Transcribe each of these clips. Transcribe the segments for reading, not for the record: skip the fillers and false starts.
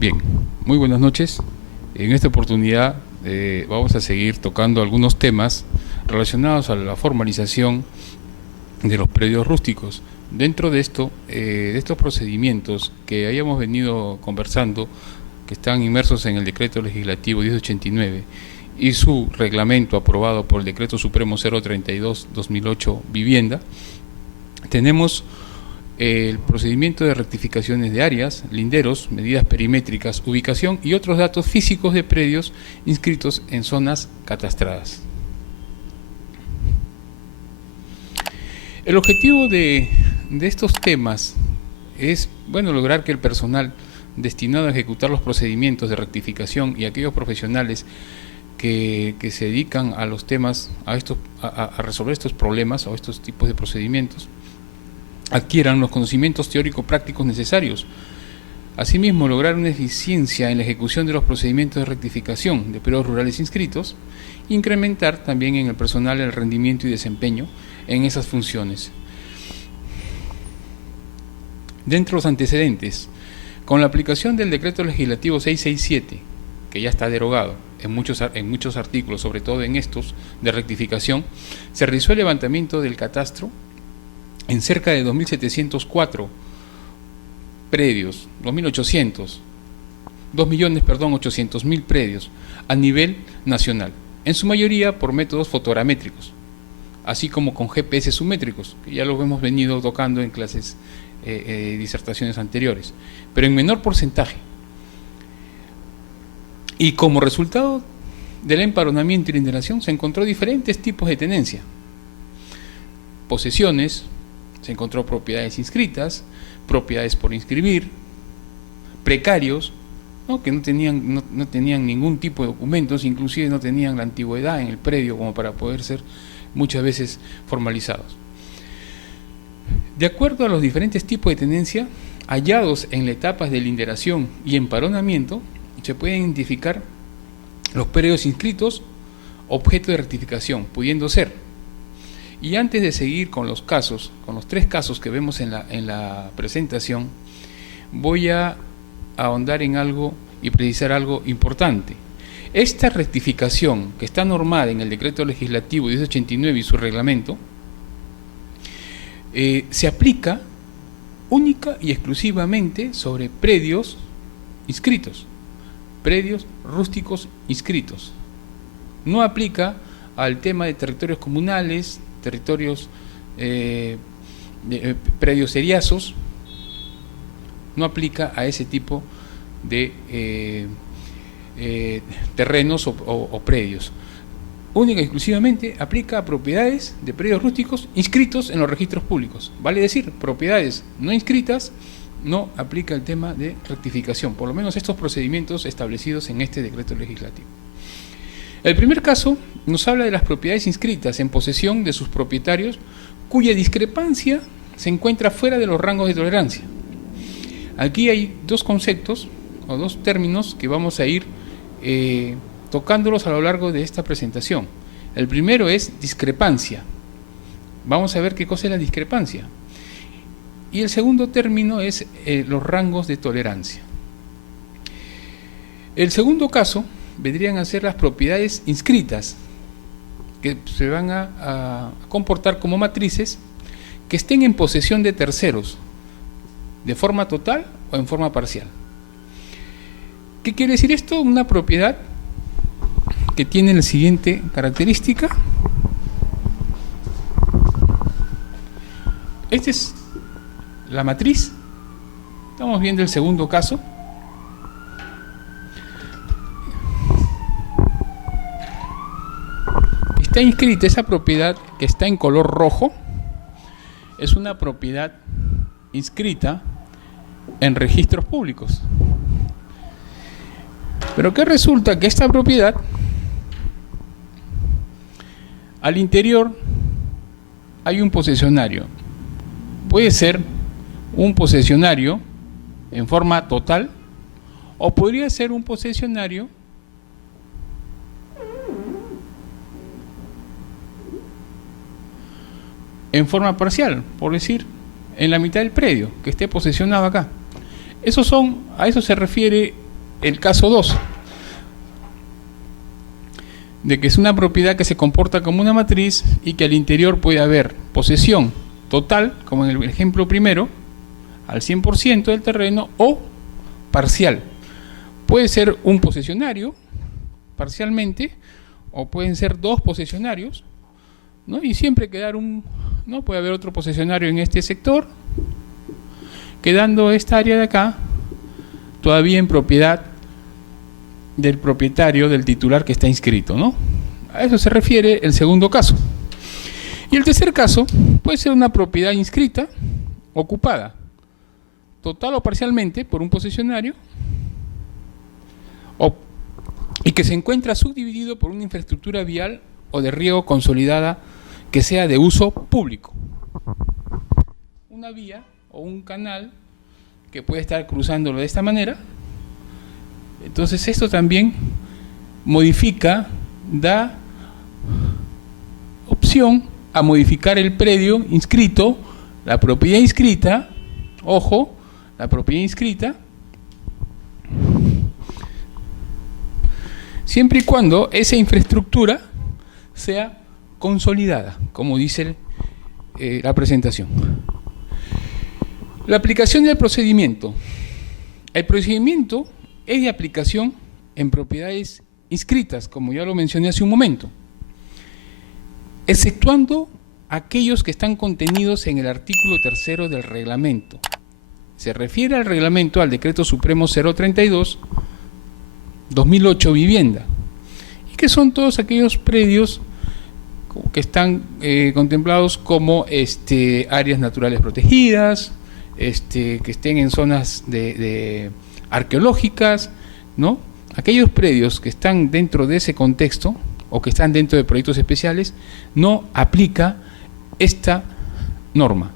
Bien, muy buenas noches. En esta oportunidad vamos a seguir tocando algunos temas relacionados a la formalización de los predios rústicos. Dentro de esto, de estos procedimientos que hayamos venido conversando, que están inmersos en el Decreto Legislativo 1089 y su reglamento aprobado por el Decreto Supremo 032-2008 Vivienda, tenemos el procedimiento de rectificaciones de áreas, linderos, medidas perimétricas, ubicación y otros datos físicos de predios inscritos en zonas catastradas. El objetivo de estos temas es, lograr que el personal destinado a ejecutar los procedimientos de rectificación y aquellos profesionales que se dedican a los temas, a resolver estos problemas o estos tipos de procedimientos, adquieran los conocimientos teórico-prácticos necesarios. Asimismo, lograr una eficiencia en la ejecución de los procedimientos de rectificación de predios rurales inscritos, incrementar también en el personal el rendimiento y desempeño en esas funciones. Dentro de los antecedentes, con la aplicación del Decreto Legislativo 667, que ya está derogado en muchos artículos, sobre todo en estos de rectificación, se realizó el levantamiento del catastro en cerca de 2.704 predios, 2.800.000 predios a nivel nacional, en su mayoría por métodos fotogramétricos, así como con GPS sumétricos, que ya los hemos venido tocando en clases, disertaciones anteriores, pero en menor porcentaje. Y como resultado del empadronamiento y la indemnización se encontró diferentes tipos de tenencia: posesiones, se encontró propiedades inscritas, propiedades por inscribir, precarios, ¿no? Que no tenían ningún tipo de documentos, inclusive no tenían la antigüedad en el predio como para poder ser muchas veces formalizados. De acuerdo a los diferentes tipos de tenencia hallados en las etapas de linderación y empadronamiento, se pueden identificar los predios inscritos objeto de rectificación, pudiendo ser. Y antes de seguir con los casos, con los 3 casos que vemos en la presentación, voy a ahondar en algo y precisar algo importante. Esta rectificación, que está normada en el Decreto Legislativo 1089 y su reglamento, se aplica única y exclusivamente sobre predios inscritos, predios rústicos inscritos. No aplica al tema de territorios comunales, territorios, predios seriazos, no aplica a ese tipo de terrenos o predios. Única y exclusivamente aplica a propiedades de predios rústicos inscritos en los registros públicos. Vale decir, propiedades no inscritas no aplica el tema de rectificación, por lo menos estos procedimientos establecidos en este decreto legislativo. El primer caso nos habla de las propiedades inscritas en posesión de sus propietarios cuya discrepancia se encuentra fuera de los rangos de tolerancia. Aquí hay 2 conceptos o 2 términos que vamos a ir tocándolos a lo largo de esta presentación. El primero es discrepancia. Vamos a ver qué cosa es la discrepancia. Y el segundo término es los rangos de tolerancia. El segundo caso vendrían a ser las propiedades inscritas, que se van a comportar como matrices que estén en posesión de terceros, de forma total o en forma parcial. ¿Qué quiere decir esto? Una propiedad que tiene la siguiente característica. Esta es la matriz. Estamos viendo el segundo caso. Está inscrita esa propiedad que está en color rojo. Es una propiedad inscrita en registros públicos. Pero que resulta que esta propiedad, al interior hay un posesionario. Puede ser un posesionario en forma total o podría ser un posesionario en forma parcial, por decir, en la mitad del predio, que esté posesionado acá. A eso se refiere el caso 2, de que es una propiedad que se comporta como una matriz y que al interior puede haber posesión total, como en el ejemplo primero, al 100% del terreno, o parcial. Puede ser un posesionario parcialmente, o pueden ser dos posesionarios, ¿no? Y siempre quedar ¿no? Puede haber otro posesionario en este sector, quedando esta área de acá todavía en propiedad del propietario, del titular que está inscrito, ¿no? A eso se refiere el segundo caso. Y el tercer caso puede ser una propiedad inscrita, ocupada, total o parcialmente, por un posesionario, y que se encuentra subdividido por una infraestructura vial o de riego consolidada que sea de uso público. Una vía o un canal que puede estar cruzándolo de esta manera. Entonces esto también modifica, da opción a modificar el predio inscrito, la propiedad inscrita, ojo, la propiedad inscrita, siempre y cuando esa infraestructura sea consolidada, como dice la presentación. La aplicación del procedimiento. El procedimiento es de aplicación en propiedades inscritas, como ya lo mencioné hace un momento, exceptuando aquellos que están contenidos en el artículo 3 del reglamento. Se refiere al reglamento, al decreto supremo 032/2008 vivienda, y que son todos aquellos predios que están contemplados como áreas naturales protegidas, que estén en zonas de arqueológicas, ¿no? Aquellos predios que están dentro de ese contexto o que están dentro de proyectos especiales, no aplica esta norma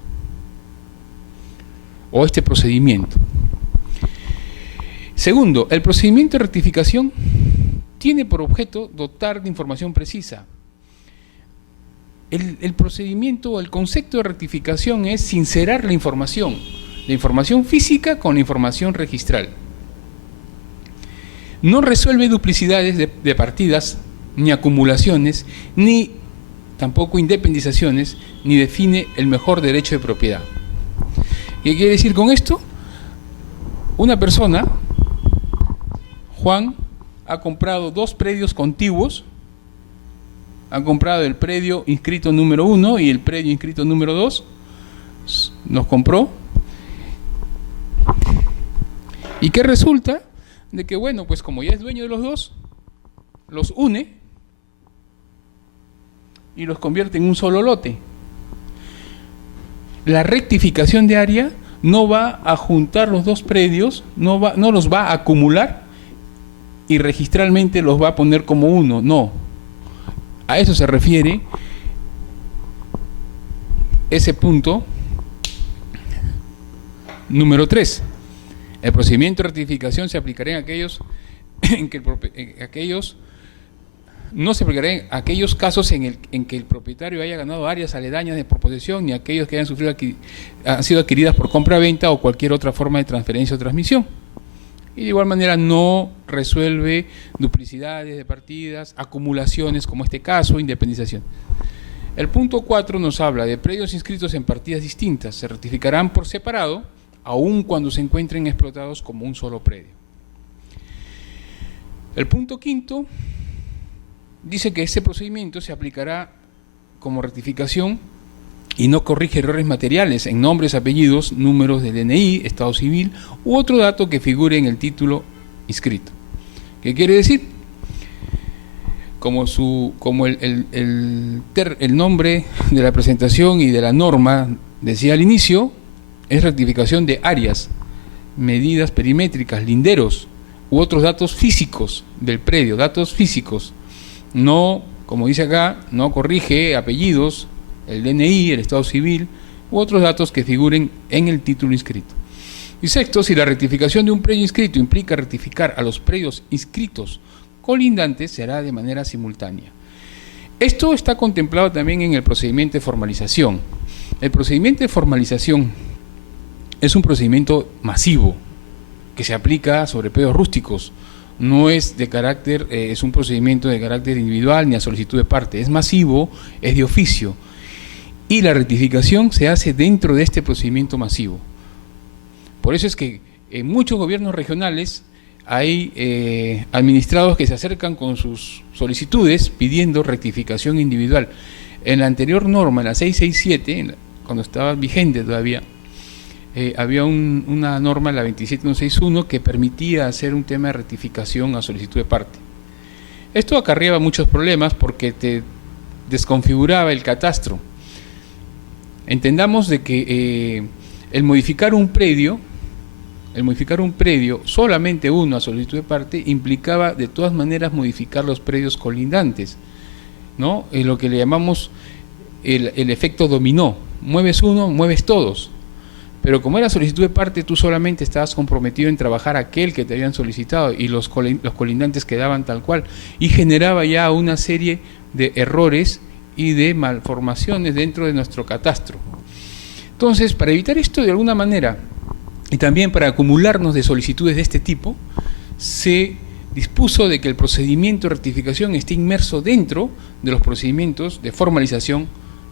o este procedimiento. Segundo, el procedimiento de rectificación tiene por objeto dotar de información precisa. El procedimiento o el concepto de rectificación es sincerar la información física con la información registral. No resuelve duplicidades de partidas, ni acumulaciones, ni tampoco independizaciones, ni define el mejor derecho de propiedad. ¿Qué quiere decir con esto? Una persona, Juan, ha comprado dos predios contiguos. Han comprado el predio inscrito número 1 y el predio inscrito número 2. Nos compró. ¿Y qué resulta? De que, bueno, pues como ya es dueño de los dos, los une y los convierte en un solo lote. La rectificación de área no va a juntar los dos predios, no los va a acumular y registralmente los va a poner como uno, no. A eso se refiere ese punto número 3. El procedimiento de rectificación se aplicará en aquellos no se aplicará en aquellos casos en que el propietario haya ganado áreas aledañas de proposición, ni aquellos que han sido adquiridas por compra-venta o cualquier otra forma de transferencia o transmisión. Y de igual manera no resuelve duplicidades de partidas, acumulaciones como este caso, independización. El punto 4 nos habla de predios inscritos en partidas distintas. Se rectificarán por separado, aun cuando se encuentren explotados como un solo predio. El punto 5 dice que este procedimiento se aplicará como rectificación y no corrige errores materiales en nombres, apellidos, números de DNI, estado civil u otro dato que figure en el título inscrito. ¿Qué quiere decir? Como el nombre de la presentación y de la norma decía al inicio, es rectificación de áreas, medidas perimétricas, linderos u otros datos físicos del predio, datos físicos. No, como dice acá, no corrige apellidos, el DNI, el estado civil u otros datos que figuren en el título inscrito. Y sexto, si la rectificación de un predio inscrito implica rectificar a los predios inscritos colindantes, será de manera simultánea. Esto está contemplado también en el procedimiento de formalización. El procedimiento de formalización es un procedimiento masivo que se aplica sobre predios rústicos. No es de carácter, es un procedimiento de carácter individual ni a solicitud de parte. Es masivo, es de oficio. Y la rectificación se hace dentro de este procedimiento masivo. Por eso es que en muchos gobiernos regionales hay administrados que se acercan con sus solicitudes pidiendo rectificación individual. En la anterior norma, en la 667, cuando estaba vigente todavía, había una norma, la 27161, que permitía hacer un tema de rectificación a solicitud de parte. Esto acarreaba muchos problemas porque te desconfiguraba el catastro. Entendamos de que el modificar un predio, solamente uno a solicitud de parte, implicaba de todas maneras modificar los predios colindantes, ¿no? Lo que le llamamos el efecto dominó. Mueves uno, mueves todos. Pero como era solicitud de parte, tú solamente estabas comprometido en trabajar aquel que te habían solicitado y los colindantes quedaban tal cual. Y generaba ya una serie de errores y de malformaciones dentro de nuestro catastro. Entonces, para evitar esto de alguna manera, y también para acumularnos de solicitudes de este tipo, se dispuso de que el procedimiento de rectificación esté inmerso dentro de los procedimientos de formalización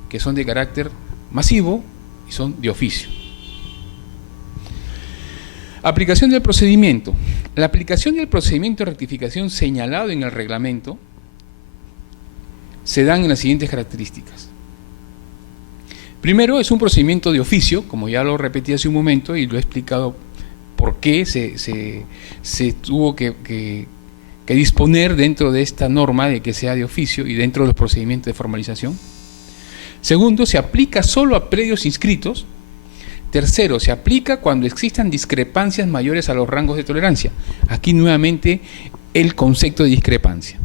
que son de carácter masivo y son de oficio. Aplicación del procedimiento. La aplicación del procedimiento de rectificación señalado en el reglamento se dan en las siguientes características. Primero, es un procedimiento de oficio, como ya lo repetí hace un momento y lo he explicado por qué se tuvo que disponer dentro de esta norma de que sea de oficio y dentro de los procedimientos de formalización. Segundo, se aplica solo a predios inscritos. Tercero, se aplica cuando existan discrepancias mayores a los rangos de tolerancia. Aquí nuevamente el concepto de discrepancia.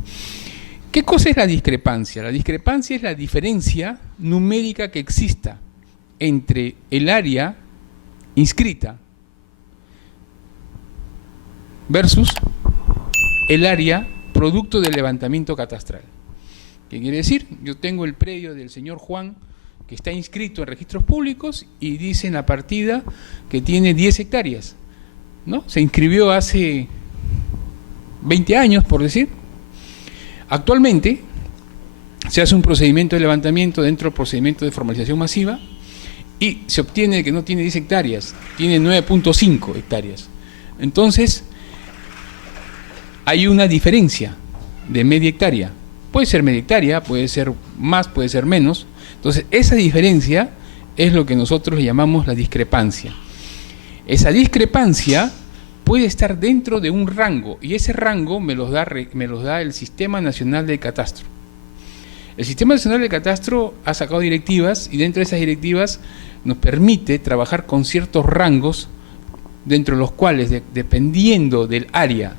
¿Qué cosa es la discrepancia? La discrepancia es la diferencia numérica que exista entre el área inscrita versus el área producto del levantamiento catastral. ¿Qué quiere decir? Yo tengo el predio del señor Juan que está inscrito en registros públicos y dice en la partida que tiene 10 hectáreas, ¿no? Se inscribió hace 20 años, por decir. Actualmente se hace un procedimiento de levantamiento dentro del procedimiento de formalización masiva y se obtiene que no tiene 10 hectáreas, tiene 9.5 hectáreas. Entonces, hay una diferencia de media hectárea. Puede ser media hectárea, puede ser más, puede ser menos. Entonces, esa diferencia es lo que nosotros le llamamos la discrepancia. Esa discrepancia puede estar dentro de un rango y ese rango me los da el Sistema Nacional del Catastro. El Sistema Nacional del Catastro ha sacado directivas y dentro de esas directivas nos permite trabajar con ciertos rangos dentro de los cuales, dependiendo del área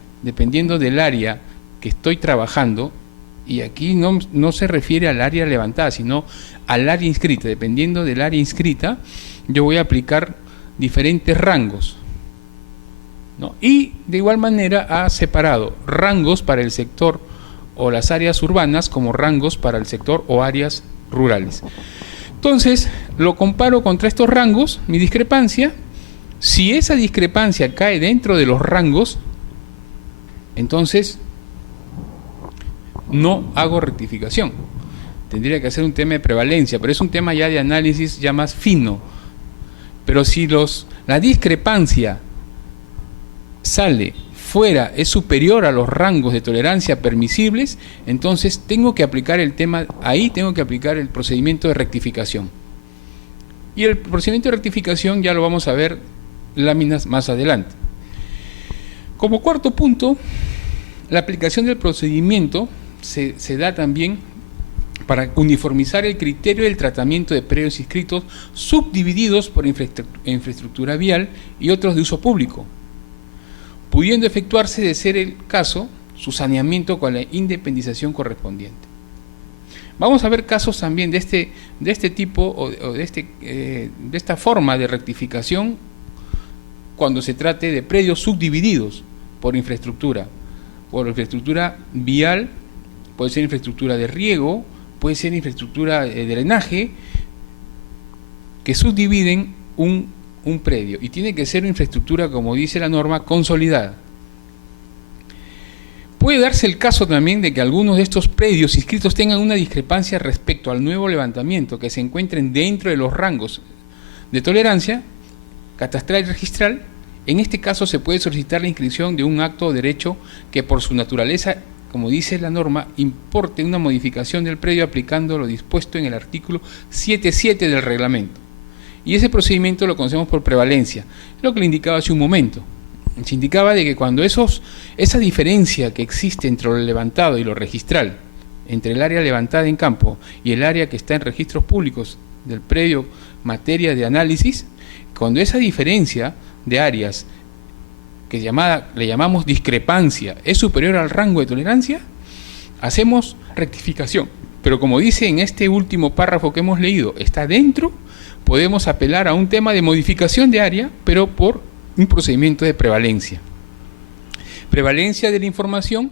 que estoy trabajando, y aquí no se refiere al área levantada, sino al área inscrita. Dependiendo del área inscrita, yo voy a aplicar diferentes rangos, ¿no? Y de igual manera ha separado rangos para el sector o las áreas urbanas como rangos para el sector o áreas rurales. Entonces, lo comparo contra estos rangos, mi discrepancia. Si esa discrepancia cae dentro de los rangos, entonces no hago rectificación. Tendría que hacer un tema de prevalencia, pero es un tema ya de análisis ya más fino. Pero si la discrepancia sale fuera, es superior a los rangos de tolerancia permisibles, entonces tengo que aplicar el procedimiento de rectificación. Y el procedimiento de rectificación ya lo vamos a ver láminas más adelante. Como cuarto punto, la aplicación del procedimiento se da también para uniformizar el criterio del tratamiento de predios inscritos subdivididos por infraestructura vial y otros de uso público, pudiendo efectuarse, de ser el caso, su saneamiento con la independización correspondiente. Vamos a ver casos también de este tipo o de esta forma de rectificación cuando se trate de predios subdivididos por infraestructura vial, puede ser infraestructura de riego, puede ser infraestructura de drenaje, que subdividen un un predio y tiene que ser una infraestructura, como dice la norma, consolidada. Puede darse el caso también de que algunos de estos predios inscritos tengan una discrepancia respecto al nuevo levantamiento, que se encuentren dentro de los rangos de tolerancia catastral y registral. En este caso se puede solicitar la inscripción de un acto o derecho que por su naturaleza, como dice la norma, importe una modificación del predio aplicando lo dispuesto en el artículo 7.7 del reglamento. Y ese procedimiento lo conocemos por prevalencia, lo que le indicaba hace un momento. Se indicaba de que cuando esa diferencia que existe entre lo levantado y lo registral, entre el área levantada en campo y el área que está en registros públicos del predio materia de análisis, cuando esa diferencia de áreas que le llamamos discrepancia es superior al rango de tolerancia, hacemos rectificación. Pero como dice en este último párrafo que hemos leído, está dentro, podemos apelar a un tema de modificación de área, pero por un procedimiento de prevalencia. Prevalencia de la información,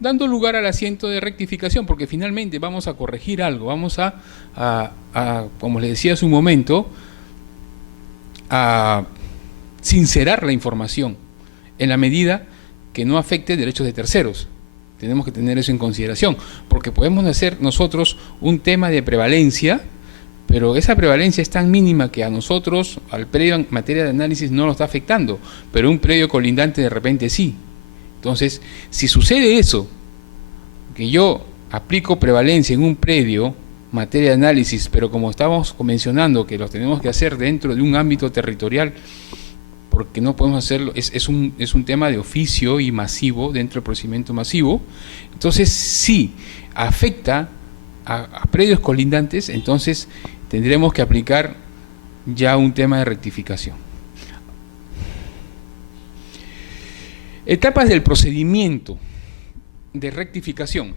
dando lugar al asiento de rectificación, porque finalmente vamos a corregir algo, vamos a como les decía hace un momento, a sincerar la información en la medida que no afecte derechos de terceros. Tenemos que tener eso en consideración, porque podemos hacer nosotros un tema de prevalencia, pero esa prevalencia es tan mínima que a nosotros, al predio en materia de análisis, no lo está afectando, pero un predio colindante de repente sí. Entonces, si sucede eso, que yo aplico prevalencia en un predio, materia de análisis, pero como estábamos mencionando que lo tenemos que hacer dentro de un ámbito territorial, porque no podemos hacerlo, es un tema de oficio y masivo, dentro del procedimiento masivo, entonces sí, afecta a predios colindantes, entonces tendremos que aplicar ya un tema de rectificación. Etapas del procedimiento de rectificación.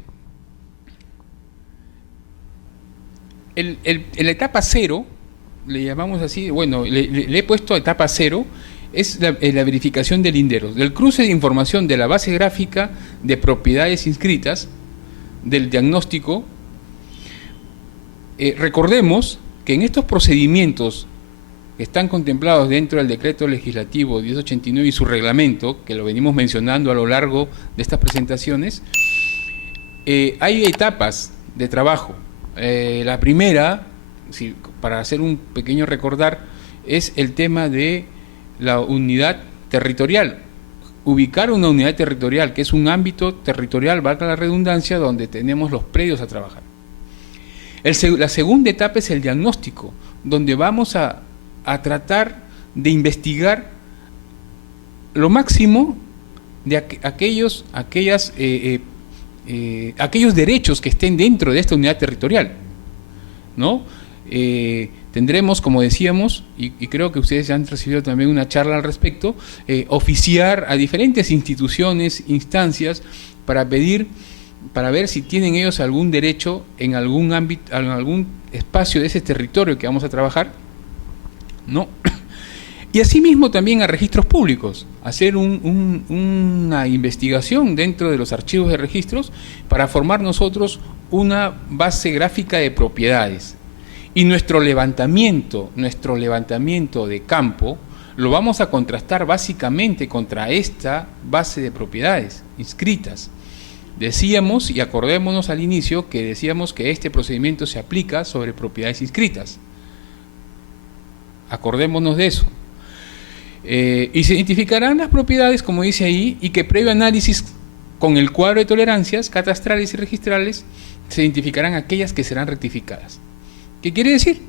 La etapa 0, le llamamos así, bueno, le he puesto etapa 0, es la verificación del linderos, del cruce de información de la base gráfica de propiedades inscritas, del diagnóstico. Recordemos que en estos procedimientos que están contemplados dentro del decreto legislativo 1089 y su reglamento, que lo venimos mencionando a lo largo de estas presentaciones, hay etapas de trabajo. La primera, para hacer un pequeño recordar, es el tema de la unidad territorial. Ubicar una unidad territorial, que es un ámbito territorial, valga la redundancia, donde tenemos los predios a trabajar. La segunda etapa es el diagnóstico, donde vamos a tratar de investigar lo máximo de aquellos derechos que estén dentro de esta unidad territorial, ¿no? Tendremos, como decíamos, y creo que ustedes ya han recibido también una charla al respecto, oficiar a diferentes instituciones, instancias, para ver si tienen ellos algún derecho en algún ámbito, en algún espacio de ese territorio que vamos a trabajar, ¿no? Y asimismo también a registros públicos, hacer una investigación dentro de los archivos de registros para formar nosotros una base gráfica de propiedades. Y nuestro levantamiento de campo lo vamos a contrastar básicamente contra esta base de propiedades inscritas. Decíamos, y acordémonos al inicio, que decíamos que este procedimiento se aplica sobre propiedades inscritas. Acordémonos de eso. Y se identificarán las propiedades, como dice ahí, y que previo análisis con el cuadro de tolerancias catastrales y registrales se identificarán aquellas que serán rectificadas. ¿Qué quiere decir?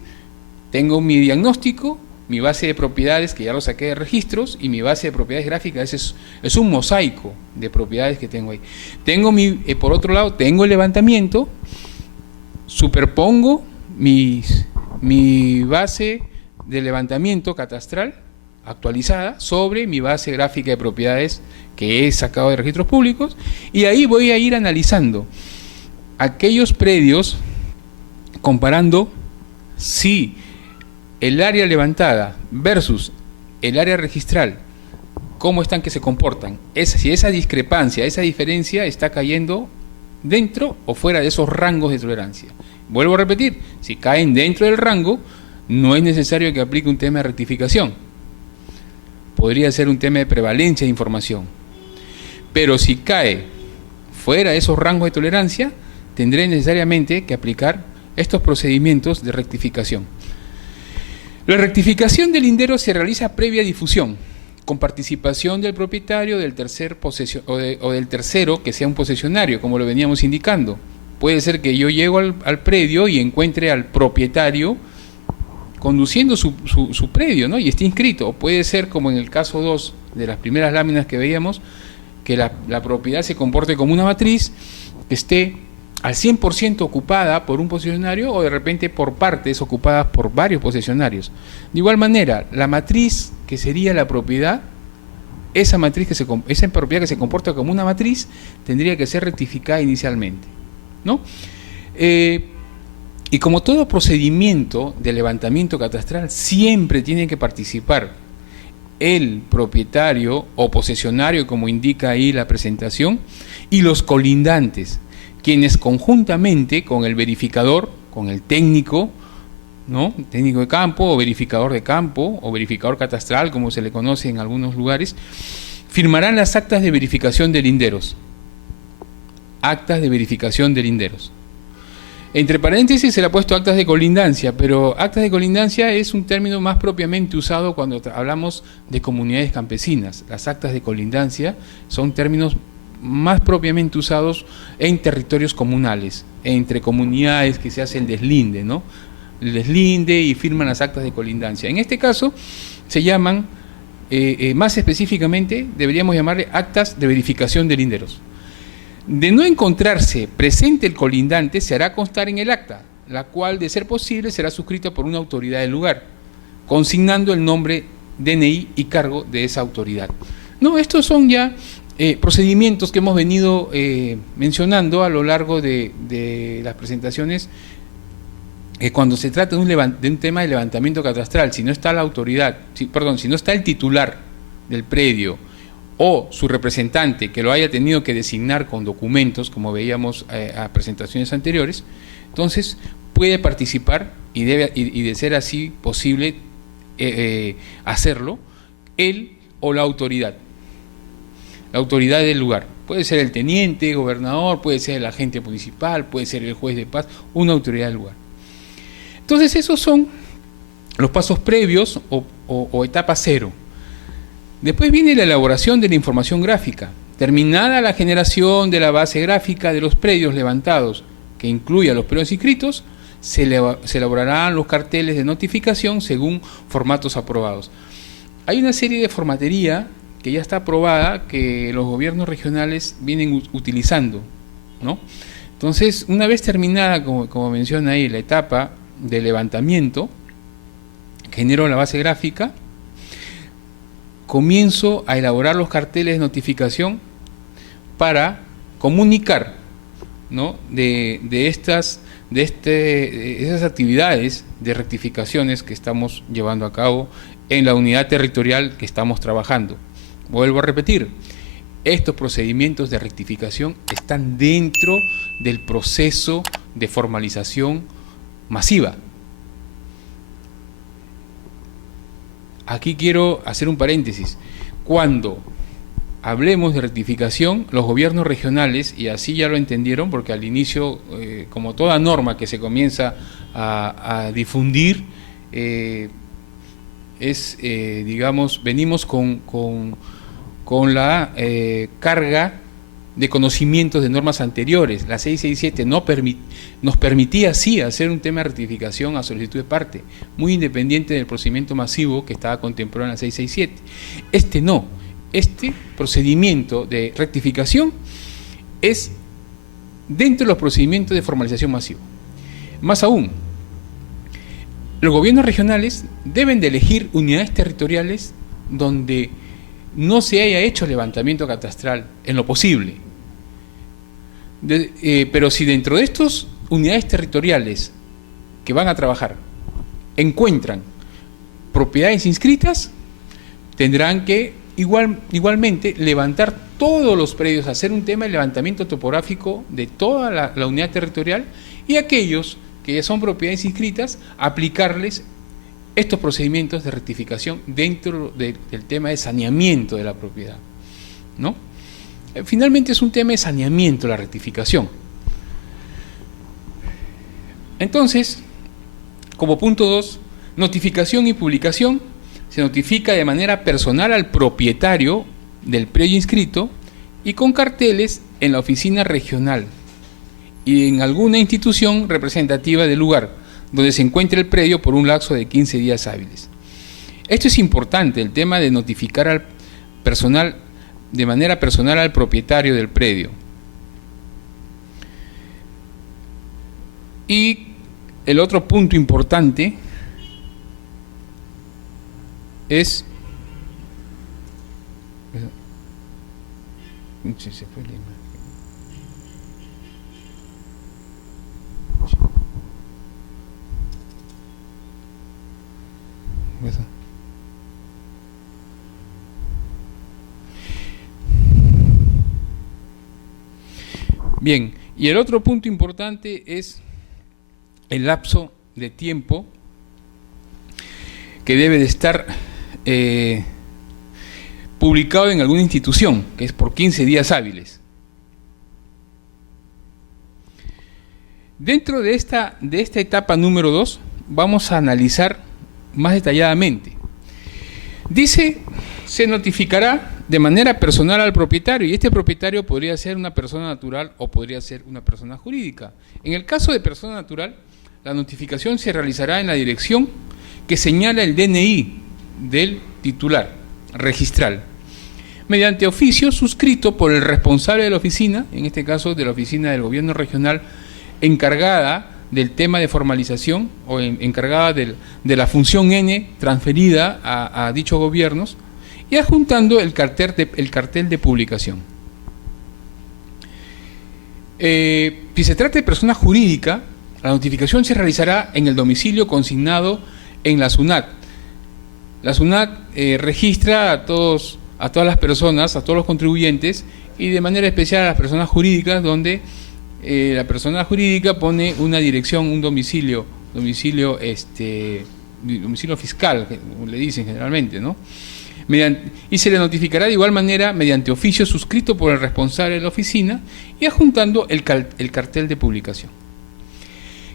Tengo mi diagnóstico, mi base de propiedades, que ya lo saqué de registros, y mi base de propiedades gráficas es un mosaico de propiedades que tengo ahí. Tengo por otro lado, tengo el levantamiento, superpongo mi base de levantamiento catastral actualizada sobre mi base gráfica de propiedades que he sacado de registros públicos, y ahí voy a ir analizando aquellos predios, comparando si el área levantada versus el área registral, cómo están que se comportan, si esa discrepancia, esa diferencia está cayendo dentro o fuera de esos rangos de tolerancia. Vuelvo a repetir, si caen dentro del rango, no es necesario que aplique un tema de rectificación. podría ser un tema de prevalencia de información. Pero si cae fuera de esos rangos de tolerancia, tendré necesariamente que aplicar estos procedimientos de rectificación. La rectificación del lindero se realiza previa difusión, con participación del propietario del o del tercero que sea un posesionario, como lo veníamos indicando. Puede ser que yo llego al predio y encuentre al propietario conduciendo su predio, ¿no? Y esté inscrito. O puede ser, como en el caso 2 de las primeras láminas que veíamos, que la propiedad se comporte como una matriz, que esté al 100% ocupada por un posesionario o de repente por partes ocupadas por varios posesionarios. De igual manera, la matriz que sería la propiedad, esa propiedad que se comporta como una matriz, tendría que ser rectificada inicialmente, ¿no? Y como todo procedimiento de levantamiento catastral, siempre tiene que participar el propietario o posesionario, como indica ahí la presentación, y los colindantes, quienes conjuntamente con el verificador, con el técnico, ¿no? Técnico de campo o verificador catastral, como se le conoce en algunos lugares, firmarán las actas de verificación de linderos. Actas de verificación de linderos. Entre paréntesis se le ha puesto actas de colindancia, pero actas de colindancia es un término más propiamente usado cuando hablamos de comunidades campesinas. Las actas de colindancia son términos más propiamente usados en territorios comunales, entre comunidades que se hace el deslinde, ¿no? El deslinde y firman las actas de colindancia. En este caso se llaman, más específicamente, deberíamos llamarle actas de verificación de linderos. De no encontrarse presente el colindante, se hará constar en el acta, la cual, de ser posible, será suscrita por una autoridad del lugar, consignando el nombre, DNI y cargo de esa autoridad. No, estos son ya procedimientos que hemos venido mencionando a lo largo de las presentaciones. Cuando se trata de un tema de levantamiento catastral, si no está la autoridad, si no está el titular del predio o su representante que lo haya tenido que designar con documentos, como veíamos a presentaciones anteriores, entonces puede participar y de ser así posible hacerlo él o la autoridad del lugar. Puede ser el teniente, gobernador, puede ser el agente municipal, puede ser el juez de paz, una autoridad del lugar. Entonces esos son los pasos previos o etapa cero. Después viene la elaboración de la información gráfica. Terminada la generación de la base gráfica de los predios levantados, que incluye a los predios inscritos, se elaborarán los carteles de notificación según formatos aprobados. Hay una serie de formatería que ya está aprobada, que los gobiernos regionales vienen utilizando, ¿no? Entonces, una vez terminada, como menciona ahí, la etapa de levantamiento, genero la base gráfica, comienzo a elaborar los carteles de notificación para comunicar, ¿no?, de esas actividades de rectificaciones que estamos llevando a cabo en la unidad territorial que estamos trabajando. Vuelvo a repetir, estos procedimientos de rectificación están dentro del proceso de formalización masiva. Aquí quiero hacer un paréntesis. Cuando hablemos de rectificación, los gobiernos regionales, y así ya lo entendieron, porque al inicio, como toda norma que se comienza a difundir, digamos, venimos con la carga de conocimientos de normas anteriores. La 667 nos permitía sí hacer un tema de rectificación a solicitud de parte, muy independiente del procedimiento masivo que estaba contemplado en la 667. Este procedimiento de rectificación es dentro de los procedimientos de formalización masivo. Más aún, los gobiernos regionales deben de elegir unidades territoriales donde no se haya hecho levantamiento catastral en lo posible. Pero si dentro de estas unidades territoriales que van a trabajar encuentran propiedades inscritas, tendrán que igualmente levantar todos los predios, hacer un tema de levantamiento topográfico de toda la unidad territorial, y aquellos que son propiedades inscritas, aplicarles estos procedimientos de rectificación dentro del tema de saneamiento de la propiedad, ¿no? Finalmente es un tema de saneamiento la rectificación. Entonces, como punto 2, notificación y publicación. Se notifica de manera personal al propietario del predio inscrito y con carteles en la oficina regional y en alguna institución representativa del lugar donde se encuentre el predio por un lapso de 15 días hábiles. Esto es importante, el tema de notificar al personal, de manera personal al propietario del predio. Y el otro punto importante es... Se fue la imagen. Bien, y el otro punto importante es el lapso de tiempo que debe de estar publicado en alguna institución, que es por 15 días hábiles. Dentro de esta etapa número 2, vamos a analizar más detalladamente. Dice, se notificará de manera personal al propietario, y este propietario podría ser una persona natural o podría ser una persona jurídica. En el caso de persona natural, la notificación se realizará en la dirección que señala el DNI del titular registral, mediante oficio suscrito por el responsable de la oficina, en este caso de la oficina del gobierno regional, encargada del tema de formalización o encargada de la función N transferida a dichos gobiernos, y adjuntando el cartel de publicación. Si se trata de persona jurídica, la notificación se realizará en el domicilio consignado en la SUNAT. La SUNAT registra a todas las personas, a todos los contribuyentes, y de manera especial a las personas jurídicas, donde la persona jurídica pone una dirección, un domicilio fiscal, como le dicen generalmente, ¿no? Y se le notificará de igual manera mediante oficio suscrito por el responsable de la oficina y adjuntando el cartel de publicación.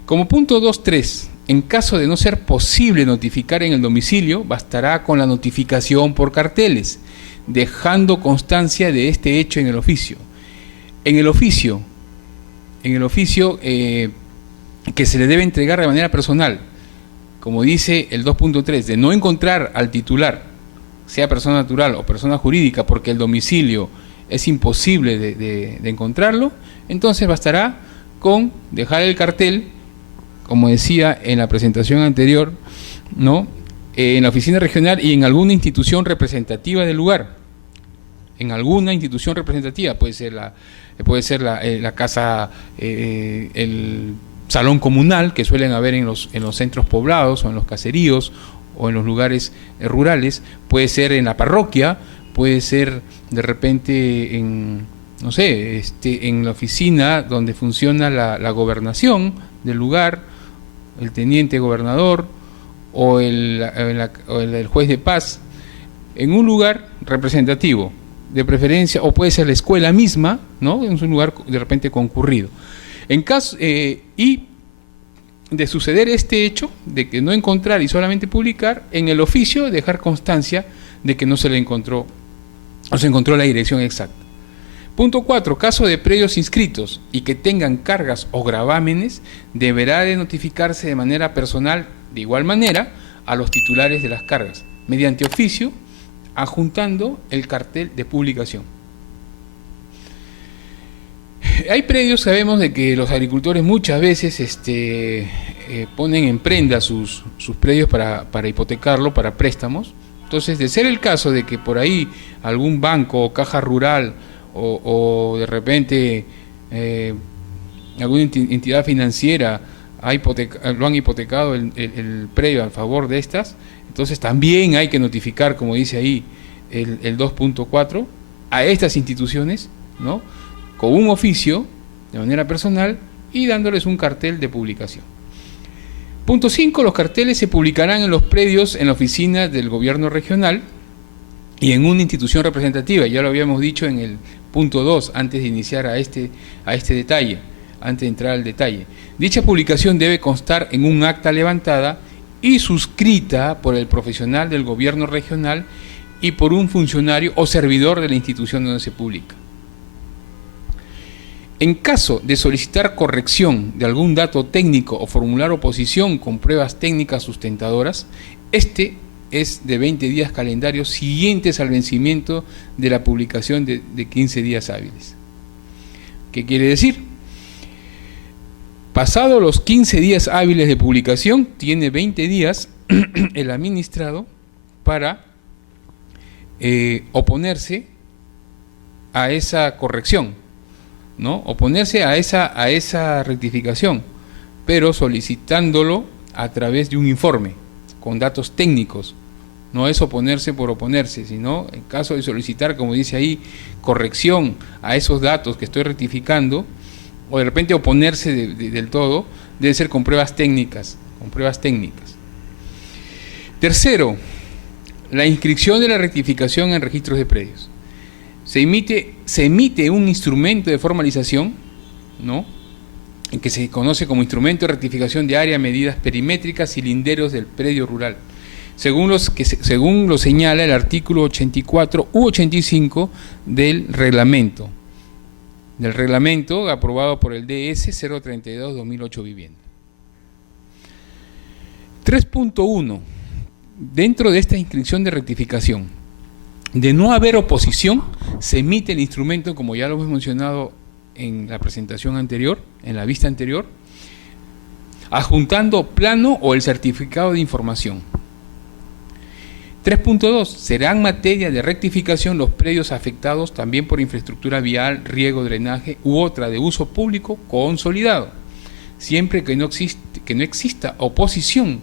Como punto 2.3, en caso de no ser posible notificar en el domicilio, bastará con la notificación por carteles, dejando constancia de este hecho en el oficio. En el oficio que se le debe entregar de manera personal, como dice el 2.3, de no encontrar al titular, sea persona natural o persona jurídica, porque el domicilio es imposible de encontrarlo, entonces bastará con dejar el cartel, como decía en la presentación anterior, ¿no?, en la oficina regional y en alguna institución representativa del lugar. En alguna institución representativa, puede ser la casa, el salón comunal que suelen haber en los centros poblados o en los caseríos o en los lugares rurales, puede ser en la parroquia, puede ser de repente en la oficina donde funciona la gobernación del lugar, el teniente gobernador o el juez de paz, en un lugar representativo, de preferencia, o puede ser la escuela misma, ¿no?, en un lugar de repente concurrido. En caso y de suceder este hecho, de que no encontrar y solamente publicar, en el oficio dejar constancia de que no se encontró la dirección exacta. Punto 4. Caso de predios inscritos y que tengan cargas o gravámenes, deberá de notificarse de manera personal, de igual manera, a los titulares de las cargas, mediante oficio, adjuntando el cartel de publicación. Hay predios, sabemos de que los agricultores muchas veces ponen en prenda sus predios para hipotecarlo, para préstamos. Entonces, de ser el caso de que por ahí algún banco o caja rural o de repente alguna entidad financiera lo han hipotecado el predio a favor de estas, entonces también hay que notificar, como dice ahí el 2.4, a estas instituciones, ¿no?, con un oficio de manera personal y dándoles un cartel de publicación. Punto 5. Los carteles se publicarán en los predios en la oficina del gobierno regional y en una institución representativa. Ya lo habíamos dicho en el punto 2, antes de iniciar a este detalle, antes de entrar al detalle. Dicha publicación debe constar en un acta levantada y suscrita por el profesional del gobierno regional y por un funcionario o servidor de la institución donde se publica. En caso de solicitar corrección de algún dato técnico o formular oposición con pruebas técnicas sustentadoras, este es de 20 días calendarios siguientes al vencimiento de la publicación de 15 días hábiles. ¿Qué quiere decir? Pasado los 15 días hábiles de publicación, tiene 20 días el administrado para oponerse a esa corrección, ¿no? Oponerse a esa rectificación, pero solicitándolo a través de un informe con datos técnicos. No es oponerse por oponerse, sino en caso de solicitar, como dice ahí, corrección a esos datos que estoy rectificando, o de repente oponerse del todo, debe ser con pruebas técnicas, Tercero, la inscripción de la rectificación en registros de predios. Se emite un instrumento de formalización, ¿no?, en que se conoce como instrumento de rectificación de área, medidas perimétricas y linderos del predio rural, según lo señala el artículo 84 u 85 del reglamento aprobado por el DS 032-2008 Vivienda. 3.1. Dentro de esta inscripción de rectificación, de no haber oposición, se emite el instrumento, como ya lo hemos mencionado en la presentación anterior, en la vista anterior, adjuntando plano o el certificado de información. 3.2. Serán materia de rectificación los predios afectados también por infraestructura vial, riego, drenaje u otra de uso público consolidado, siempre que no exista oposición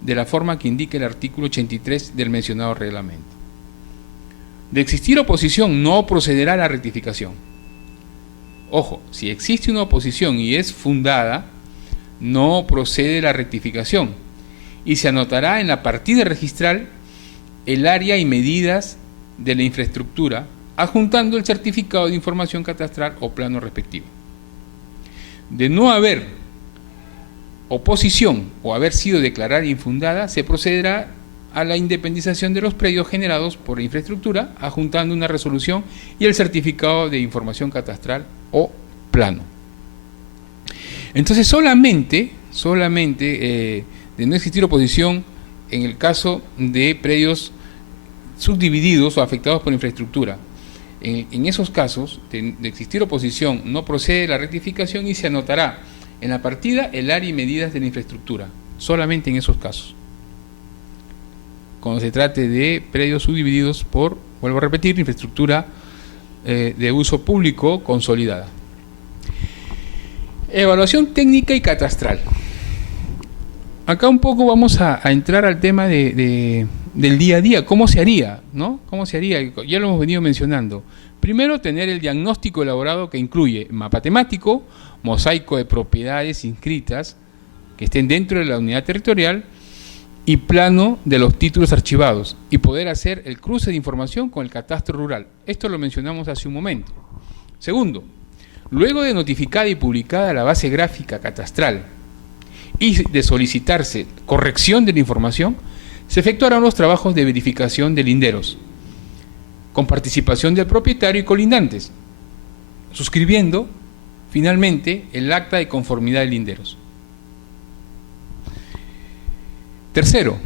de la forma que indique el artículo 83 del mencionado reglamento. De existir oposición, no procederá a la rectificación. Ojo, si existe una oposición y es fundada, no procede la rectificación y se anotará en la partida registral el área y medidas de la infraestructura, adjuntando el certificado de información catastral o plano respectivo. De no haber oposición o haber sido declarada infundada, se procederá a la independización de los predios generados por la infraestructura, adjuntando una resolución y el certificado de información catastral o plano. Entonces, solamente de no existir oposición en el caso de predios subdivididos o afectados por infraestructura. En esos casos, de existir oposición, no procede la rectificación y se anotará en la partida el área y medidas de la infraestructura, solamente en esos casos. Cuando se trate de predios subdivididos por, vuelvo a repetir, infraestructura de uso público consolidada. Evaluación técnica y catastral. Acá un poco vamos a entrar al tema del día a día. ¿Cómo se haría? ¿No? ¿Cómo se haría? Ya lo hemos venido mencionando. Primero, tener el diagnóstico elaborado que incluye mapa temático, mosaico de propiedades inscritas que estén dentro de la unidad territorial y plano de los títulos archivados, y poder hacer el cruce de información con el catastro rural. Esto lo mencionamos hace un momento. Segundo, luego de notificada y publicada la base gráfica catastral y de solicitarse corrección de la información, se efectuarán los trabajos de verificación de linderos, con participación del propietario y colindantes, suscribiendo finalmente el acta de conformidad de linderos. Tercero,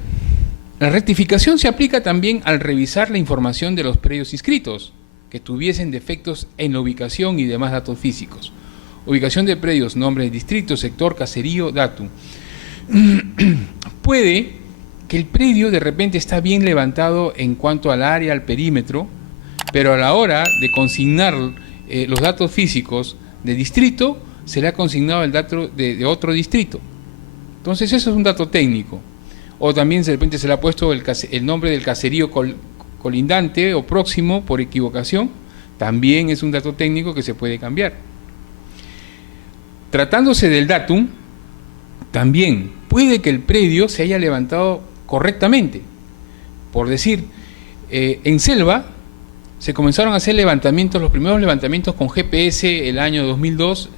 la rectificación se aplica también al revisar la información de los predios inscritos que tuviesen defectos en la ubicación y demás datos físicos. Ubicación de predios, nombre de distrito, sector, caserío, datum. Puede que el predio de repente está bien levantado en cuanto al área, al perímetro, pero a la hora de consignar los datos físicos de distrito, se le ha consignado el dato de otro distrito. Entonces eso es un dato técnico. O también de repente se le ha puesto el nombre del caserío colindante o próximo por equivocación. También es un dato técnico que se puede cambiar. Tratándose del datum, también puede que el predio se haya levantado correctamente. Por decir, en Selva se comenzaron a hacer levantamientos, los primeros levantamientos con GPS el año 2002,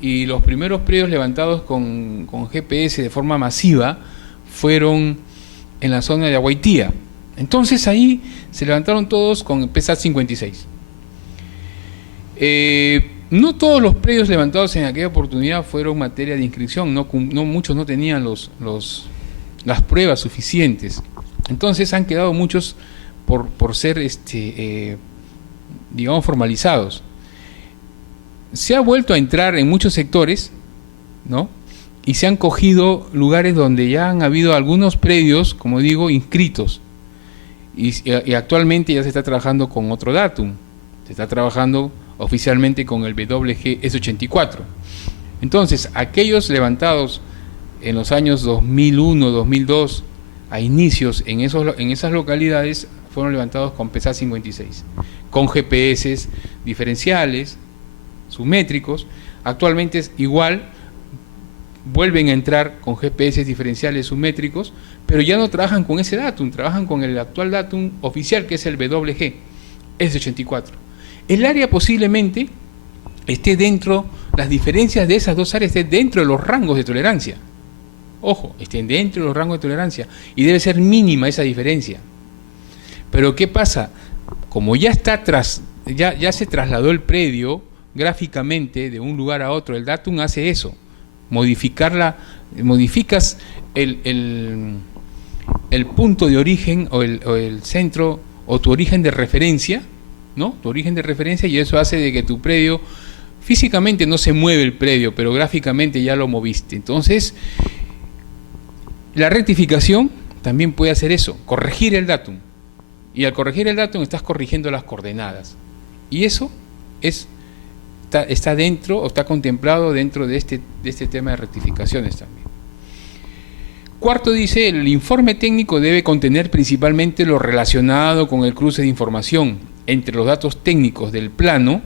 y los primeros predios levantados con GPS de forma masiva fueron en la zona de Aguaitía. Entonces ahí se levantaron todos con PESAT 56. No todos los predios levantados en aquella oportunidad fueron materia de inscripción, no muchos no tenían las pruebas suficientes. Entonces han quedado muchos por ser digamos formalizados. Se ha vuelto a entrar en muchos sectores, ¿no? Y se han cogido lugares donde ya han habido algunos predios, como digo, inscritos. Y actualmente ya se está trabajando con otro datum. Se está trabajando oficialmente con el WGS84. Entonces, aquellos levantados en los años 2001, 2002, a inicios en esas localidades, fueron levantados con PESAT 56, con GPS diferenciales, submétricos. Actualmente es igual, vuelven a entrar con GPS diferenciales submétricos, pero ya no trabajan con ese datum, trabajan con el actual datum oficial, que es el WGS84. El área posiblemente esté dentro, las diferencias de esas dos áreas estén dentro de los rangos de tolerancia. Ojo, estén dentro de los rangos de tolerancia, y debe ser mínima esa diferencia. Pero ¿qué pasa? Como ya se trasladó el predio gráficamente de un lugar a otro, el datum hace eso, modificas el punto de origen o el centro o tu origen de referencia, ¿no? Tu origen de referencia, y eso hace de que tu predio, físicamente no se mueve el predio, pero gráficamente ya lo moviste. Entonces, la rectificación también puede hacer eso, corregir el datum. Y al corregir el datum estás corrigiendo las coordenadas. Y eso está dentro, o está contemplado dentro de este tema de rectificaciones también. Cuarto, dice, el informe técnico debe contener principalmente lo relacionado con el cruce de información entre los datos técnicos del plano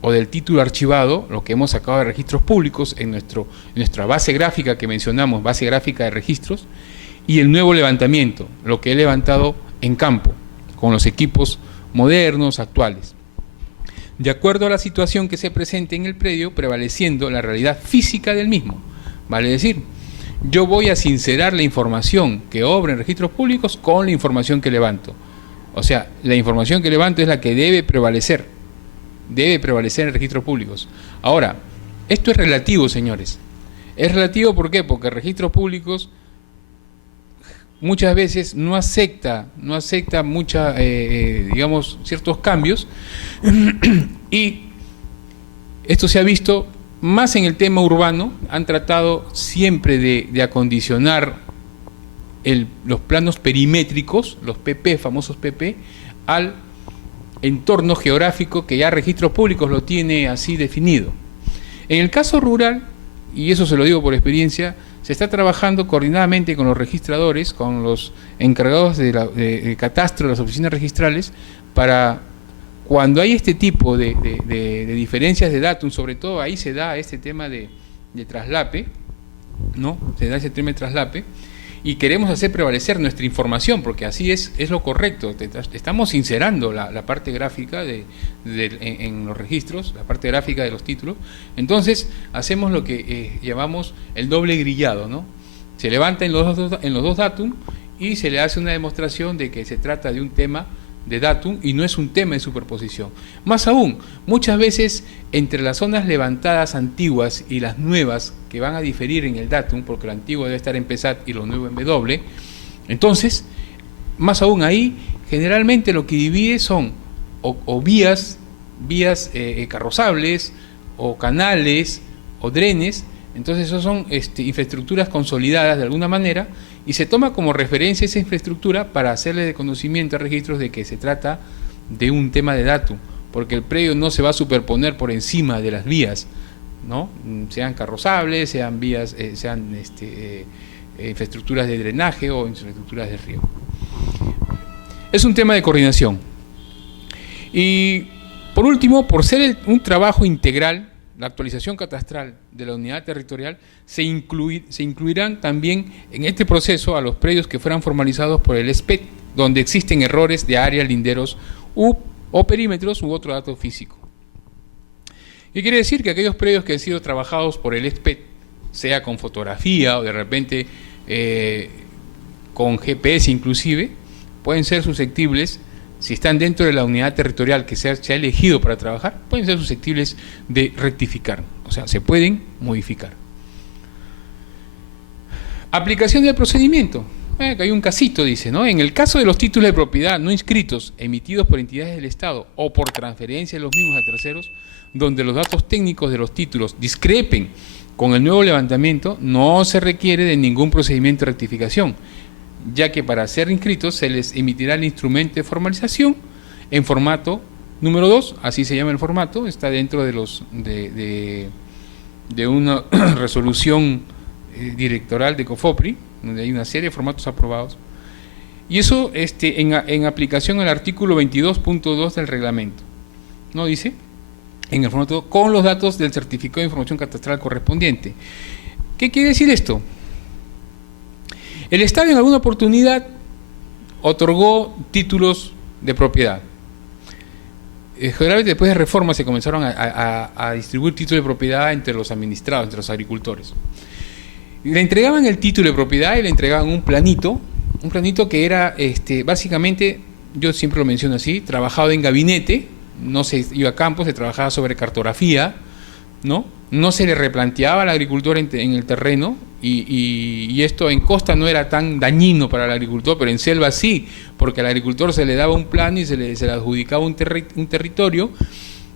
o del título archivado, lo que hemos sacado de registros públicos en nuestra base gráfica que mencionamos, base gráfica de registros, y el nuevo levantamiento, lo que he levantado en campo, con los equipos modernos, actuales, de acuerdo a la situación que se presente en el predio, prevaleciendo la realidad física del mismo. Vale decir, yo voy a sincerar la información que obra en registros públicos con la información que levanto. O sea, la información que levanto es la que debe prevalecer en registros públicos. Ahora, esto es relativo, señores. Es relativo, ¿por qué? Porque registros públicos muchas veces no acepta digamos, ciertos cambios, y esto se ha visto más en el tema urbano. Han tratado siempre de acondicionar los planos perimétricos, los PP, famosos PP, al entorno geográfico que ya registros públicos lo tiene así definido. En el caso rural, y eso se lo digo por experiencia, se está trabajando coordinadamente con los registradores, con los encargados de catastro de las oficinas registrales, para cuando hay este tipo de diferencias de datos, sobre todo ahí se da este tema de traslape, ¿no? Se da ese tema de traslape, y queremos hacer prevalecer nuestra información, porque así es lo correcto. Estamos sincerando la parte gráfica en los registros, la parte gráfica de los títulos. Entonces hacemos lo que llamamos el doble grillado, ¿no? Se levanta en los dos datum y se le hace una demostración de que se trata de un tema de datum y no es un tema de superposición. Más aún, muchas veces entre las zonas levantadas antiguas y las nuevas, que van a diferir en el datum, porque lo antiguo debe estar en PESAT y lo nuevo en W, entonces, más aún ahí, generalmente lo que divide son o vías carrozables, o canales, o drenes. Entonces esos son infraestructuras consolidadas de alguna manera, y se toma como referencia esa infraestructura para hacerle de conocimiento a registros de que se trata de un tema de datum, porque el predio no se va a superponer por encima de las vías, ¿no? Sean carrozables, sean vías, infraestructuras de drenaje o infraestructuras de riego. Es un tema de coordinación. Y por último, por ser un trabajo integral, la actualización catastral de la unidad territorial, se incluirán también en este proceso a los predios que fueran formalizados por el SPET, donde existen errores de áreas, linderos o perímetros u otro dato físico. ¿Qué quiere decir? Que aquellos predios que han sido trabajados por el SPET, sea con fotografía o de repente con GPS inclusive, pueden ser susceptibles, si están dentro de la unidad territorial que se ha elegido para trabajar, pueden ser susceptibles de rectificar, o sea, se pueden modificar. Aplicación del procedimiento. Que hay un casito, dice, ¿no? En el caso de los títulos de propiedad no inscritos, emitidos por entidades del Estado o por transferencia de los mismos a terceros, donde los datos técnicos de los títulos discrepen con el nuevo levantamiento, no se requiere de ningún procedimiento de rectificación, ya que para ser inscritos se les emitirá el instrumento de formalización en formato número 2, así se llama el formato, está dentro de los de una resolución directoral de COFOPRI, donde hay una serie de formatos aprobados, y eso en aplicación al artículo 22.2 del reglamento, ¿no? Dice, en el formato con los datos del certificado de información catastral correspondiente. ¿Qué quiere decir esto? El Estado en alguna oportunidad otorgó títulos de propiedad. Generalmente después de reforma se comenzaron a distribuir títulos de propiedad entre los administrados, entre los agricultores. Le entregaban el título de propiedad y le entregaban un planito que era básicamente, yo siempre lo menciono así, trabajado en gabinete, no se iba a campo, se trabajaba sobre cartografía, ¿no? No se le replanteaba al agricultor en el terreno, y esto en costa no era tan dañino para el agricultor, pero en selva sí, porque al agricultor se le daba un plano y se le adjudicaba un territorio,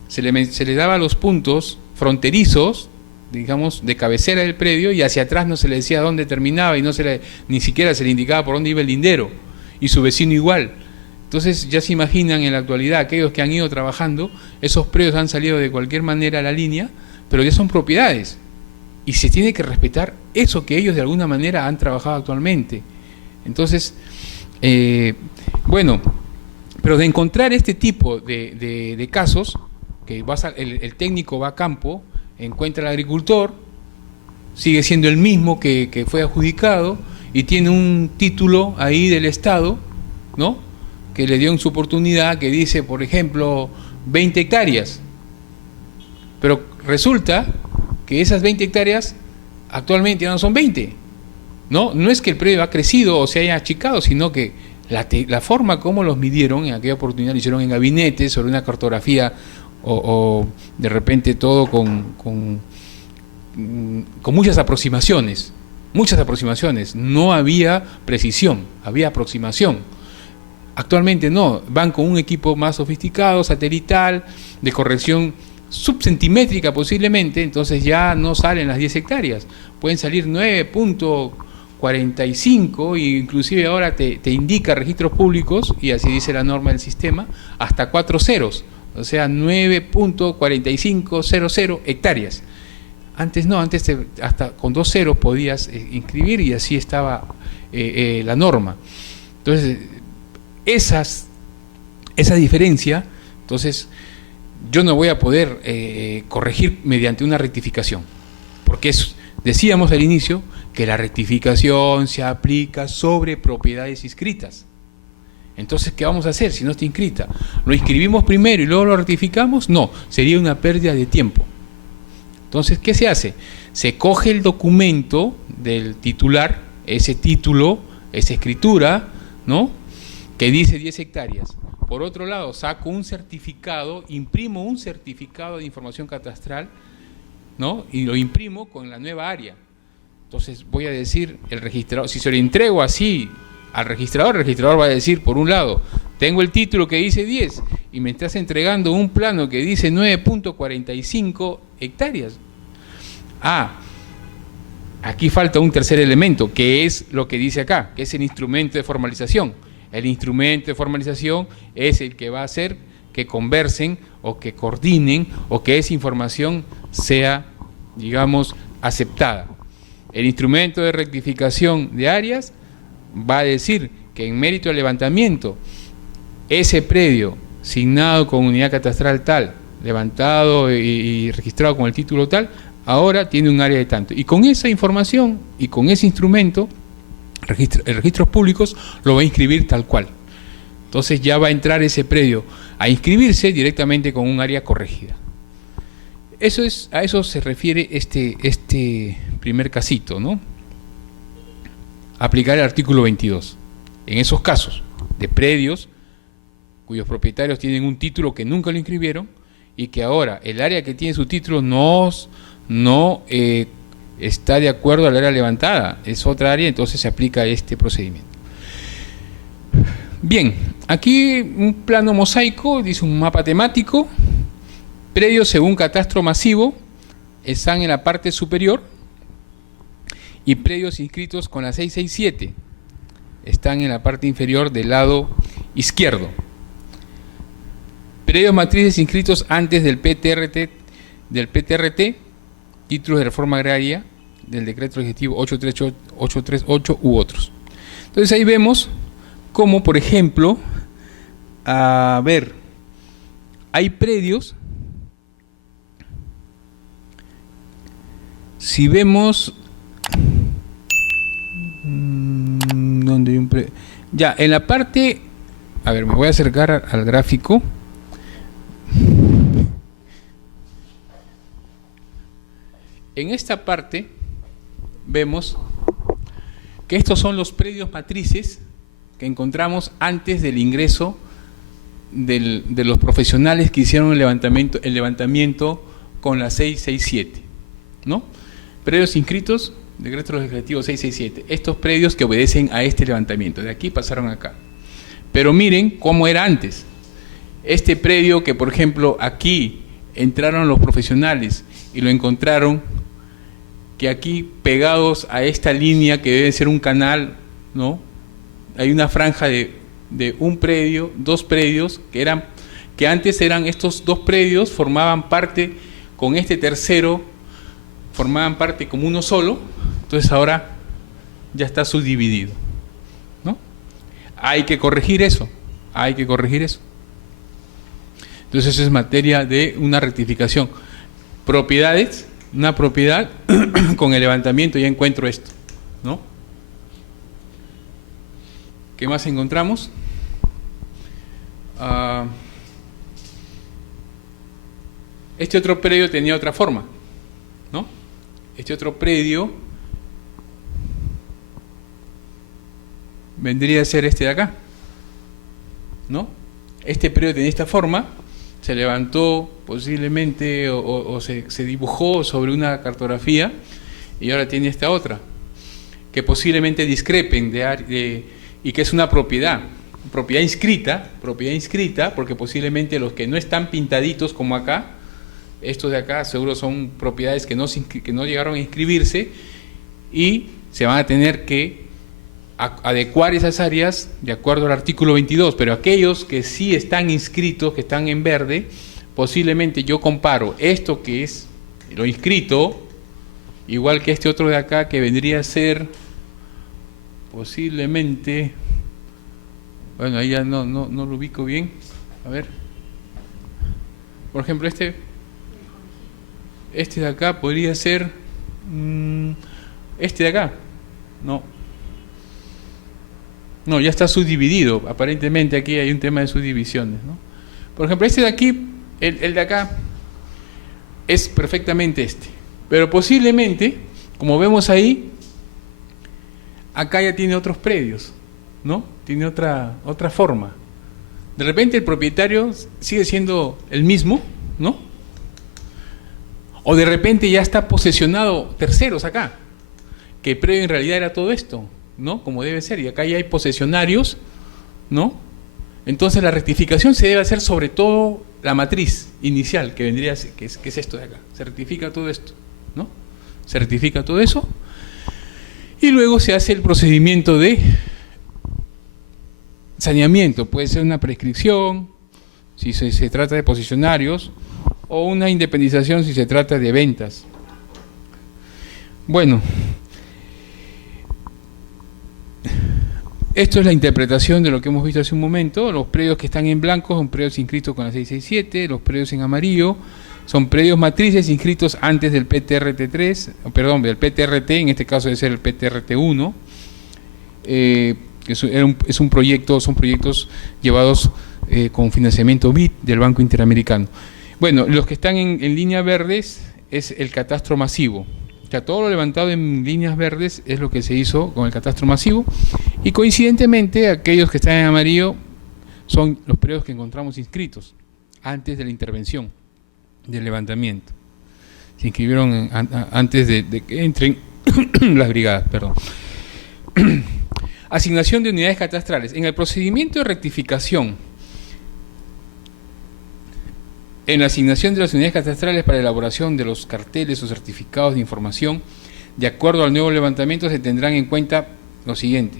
se le daba los puntos fronterizos, digamos, de cabecera del predio, y hacia atrás no se le decía dónde terminaba y ni siquiera se le indicaba por dónde iba el lindero, y su vecino igual. Entonces ya se imaginan en la actualidad, aquellos que han ido trabajando, esos predios han salido de cualquier manera a la línea, pero ya son propiedades, y se tiene que respetar eso que ellos de alguna manera han trabajado actualmente. Entonces, bueno, pero de encontrar este tipo de casos, que el técnico va a campo, encuentra al agricultor, sigue siendo el mismo que fue adjudicado y tiene un título ahí del Estado, ¿no?, que le dio en su oportunidad, que dice, por ejemplo, 20 hectáreas. Pero resulta que esas 20 hectáreas actualmente ya no son 20. No es que el predio ha crecido o se haya achicado, sino que la forma como los midieron en aquella oportunidad lo hicieron en gabinete, sobre una cartografía o de repente todo con muchas aproximaciones. No había precisión, había aproximación. Actualmente no, van con un equipo más sofisticado, satelital, de corrección subcentimétrica posiblemente, entonces ya no salen las 10 hectáreas, pueden salir 9.45, e inclusive ahora te indica registros públicos, y así dice la norma del sistema, hasta 4 ceros, o sea 9.4500 hectáreas. Antes no, antes hasta con 2 ceros podías inscribir, y así estaba la norma. Entonces, esa diferencia, entonces yo no voy a poder corregir mediante una rectificación, porque decíamos al inicio que la rectificación se aplica sobre propiedades inscritas. Entonces, ¿qué vamos a hacer si no está inscrita? ¿Lo inscribimos primero y luego lo rectificamos? No, sería una pérdida de tiempo. Entonces, ¿qué se hace? Se coge el documento del titular, ese título, esa escritura, ¿no?, que dice 10 hectáreas. Por otro lado, saco un certificado, imprimo un certificado de información catastral, ¿no?, y lo imprimo con la nueva área. Entonces voy a decir, el registrador, si se lo entrego así al registrador, el registrador va a decir, por un lado, tengo el título que dice 10 y me estás entregando un plano que dice 9.45 hectáreas. Aquí falta un tercer elemento, que es lo que dice acá, que es el instrumento de formalización. El instrumento de formalización es el que va a hacer que conversen o que coordinen o que esa información sea, digamos, aceptada. El instrumento de rectificación de áreas va a decir que en mérito al levantamiento, ese predio signado con unidad catastral tal, levantado y registrado con el título tal, ahora tiene un área de tanto. Y con esa información y con ese instrumento, registros públicos lo va a inscribir tal cual. Entonces ya va a entrar ese predio a inscribirse directamente con un área corregida. A eso se refiere este primer casito, ¿no? Aplicar el artículo 22. En esos casos de predios cuyos propietarios tienen un título que nunca lo inscribieron y que ahora el área que tiene su título no está de acuerdo al área levantada, es otra área, entonces se aplica este procedimiento. Bien, aquí un plano mosaico, dice un mapa temático, predios según catastro masivo están en la parte superior y predios inscritos con la 667 están en la parte inferior del lado izquierdo. Predios matrices inscritos antes del PTRT, títulos de reforma agraria, del decreto legislativo 838 u otros. Entonces ahí vemos cómo, por ejemplo, hay predios, si vemos, ¿dónde hay un predio? Ya, en la parte, me voy a acercar al gráfico. En esta parte vemos que estos son los predios matrices que encontramos antes del ingreso de los profesionales que hicieron el levantamiento con la 667, ¿no? Predios inscritos, decreto legislativo 667. Estos predios que obedecen a este levantamiento, de aquí pasaron acá. Pero miren cómo era antes. Este predio que, por ejemplo, aquí entraron los profesionales y lo encontraron que aquí pegados a esta línea que debe ser un canal, ¿no? Hay una franja de un predio, dos predios que antes eran estos dos predios, formaban parte con este tercero, formaban parte como uno solo, entonces ahora ya está subdividido, ¿no? Hay que corregir eso. Entonces eso es materia de una rectificación. Propiedades, una propiedad con el levantamiento ya encuentro esto, ¿no? ¿Qué más encontramos? Este otro predio tenía otra forma, ¿no? Este otro predio vendría a ser este de acá, ¿no? Este predio tenía esta forma, se levantó posiblemente o se dibujó sobre una cartografía y ahora tiene esta otra, que posiblemente discrepen y que es una propiedad inscrita, porque posiblemente los que no están pintaditos como acá, estos de acá seguro son propiedades que no llegaron a inscribirse y se van a tener que adecuar esas áreas de acuerdo al artículo 22, pero aquellos que sí están inscritos, que están en verde, posiblemente yo comparo esto que es lo inscrito, igual que este otro de acá que vendría a ser posiblemente, bueno, ahí ya no lo ubico bien, a ver, por ejemplo este de acá podría ser este de acá, no, ya está subdividido. Aparentemente aquí hay un tema de subdivisiones, ¿no? Por ejemplo, este de aquí, el de acá, es perfectamente este. Pero posiblemente, como vemos ahí, acá ya tiene otros predios, ¿no? Tiene otra forma. De repente el propietario sigue siendo el mismo, ¿no? O de repente ya está posesionado terceros acá, que el predio en realidad era todo esto, ¿no? Como debe ser, y acá ya hay posesionarios, ¿no? Entonces la rectificación se debe hacer sobre todo la matriz inicial, que vendría a ser, que es esto de acá. Se rectifica todo esto, ¿no? Se rectifica todo eso y luego se hace el procedimiento de saneamiento. Puede ser una prescripción si se trata de posesionarios o una independización si se trata de ventas. Bueno, Esto es la interpretación de lo que hemos visto hace un momento. Los predios que están en blanco son predios inscritos con la 667, los predios en amarillo son predios matrices inscritos antes del PTRT3, perdón, del PTRT, en este caso debe ser el PTRT1. Es un proyecto, son proyectos llevados con financiamiento BID del Banco Interamericano. Bueno, los que están en líneas verdes es el catastro masivo. O sea, todo lo levantado en líneas verdes es lo que se hizo con el catastro masivo, y coincidentemente aquellos que están en amarillo son los predios que encontramos inscritos antes de la intervención del levantamiento. Se inscribieron antes de que entren las brigadas, perdón. Asignación de unidades catastrales. En el procedimiento de rectificación, en la asignación de las unidades catastrales para elaboración de los carteles o certificados de información, de acuerdo al nuevo levantamiento, se tendrán en cuenta lo siguiente.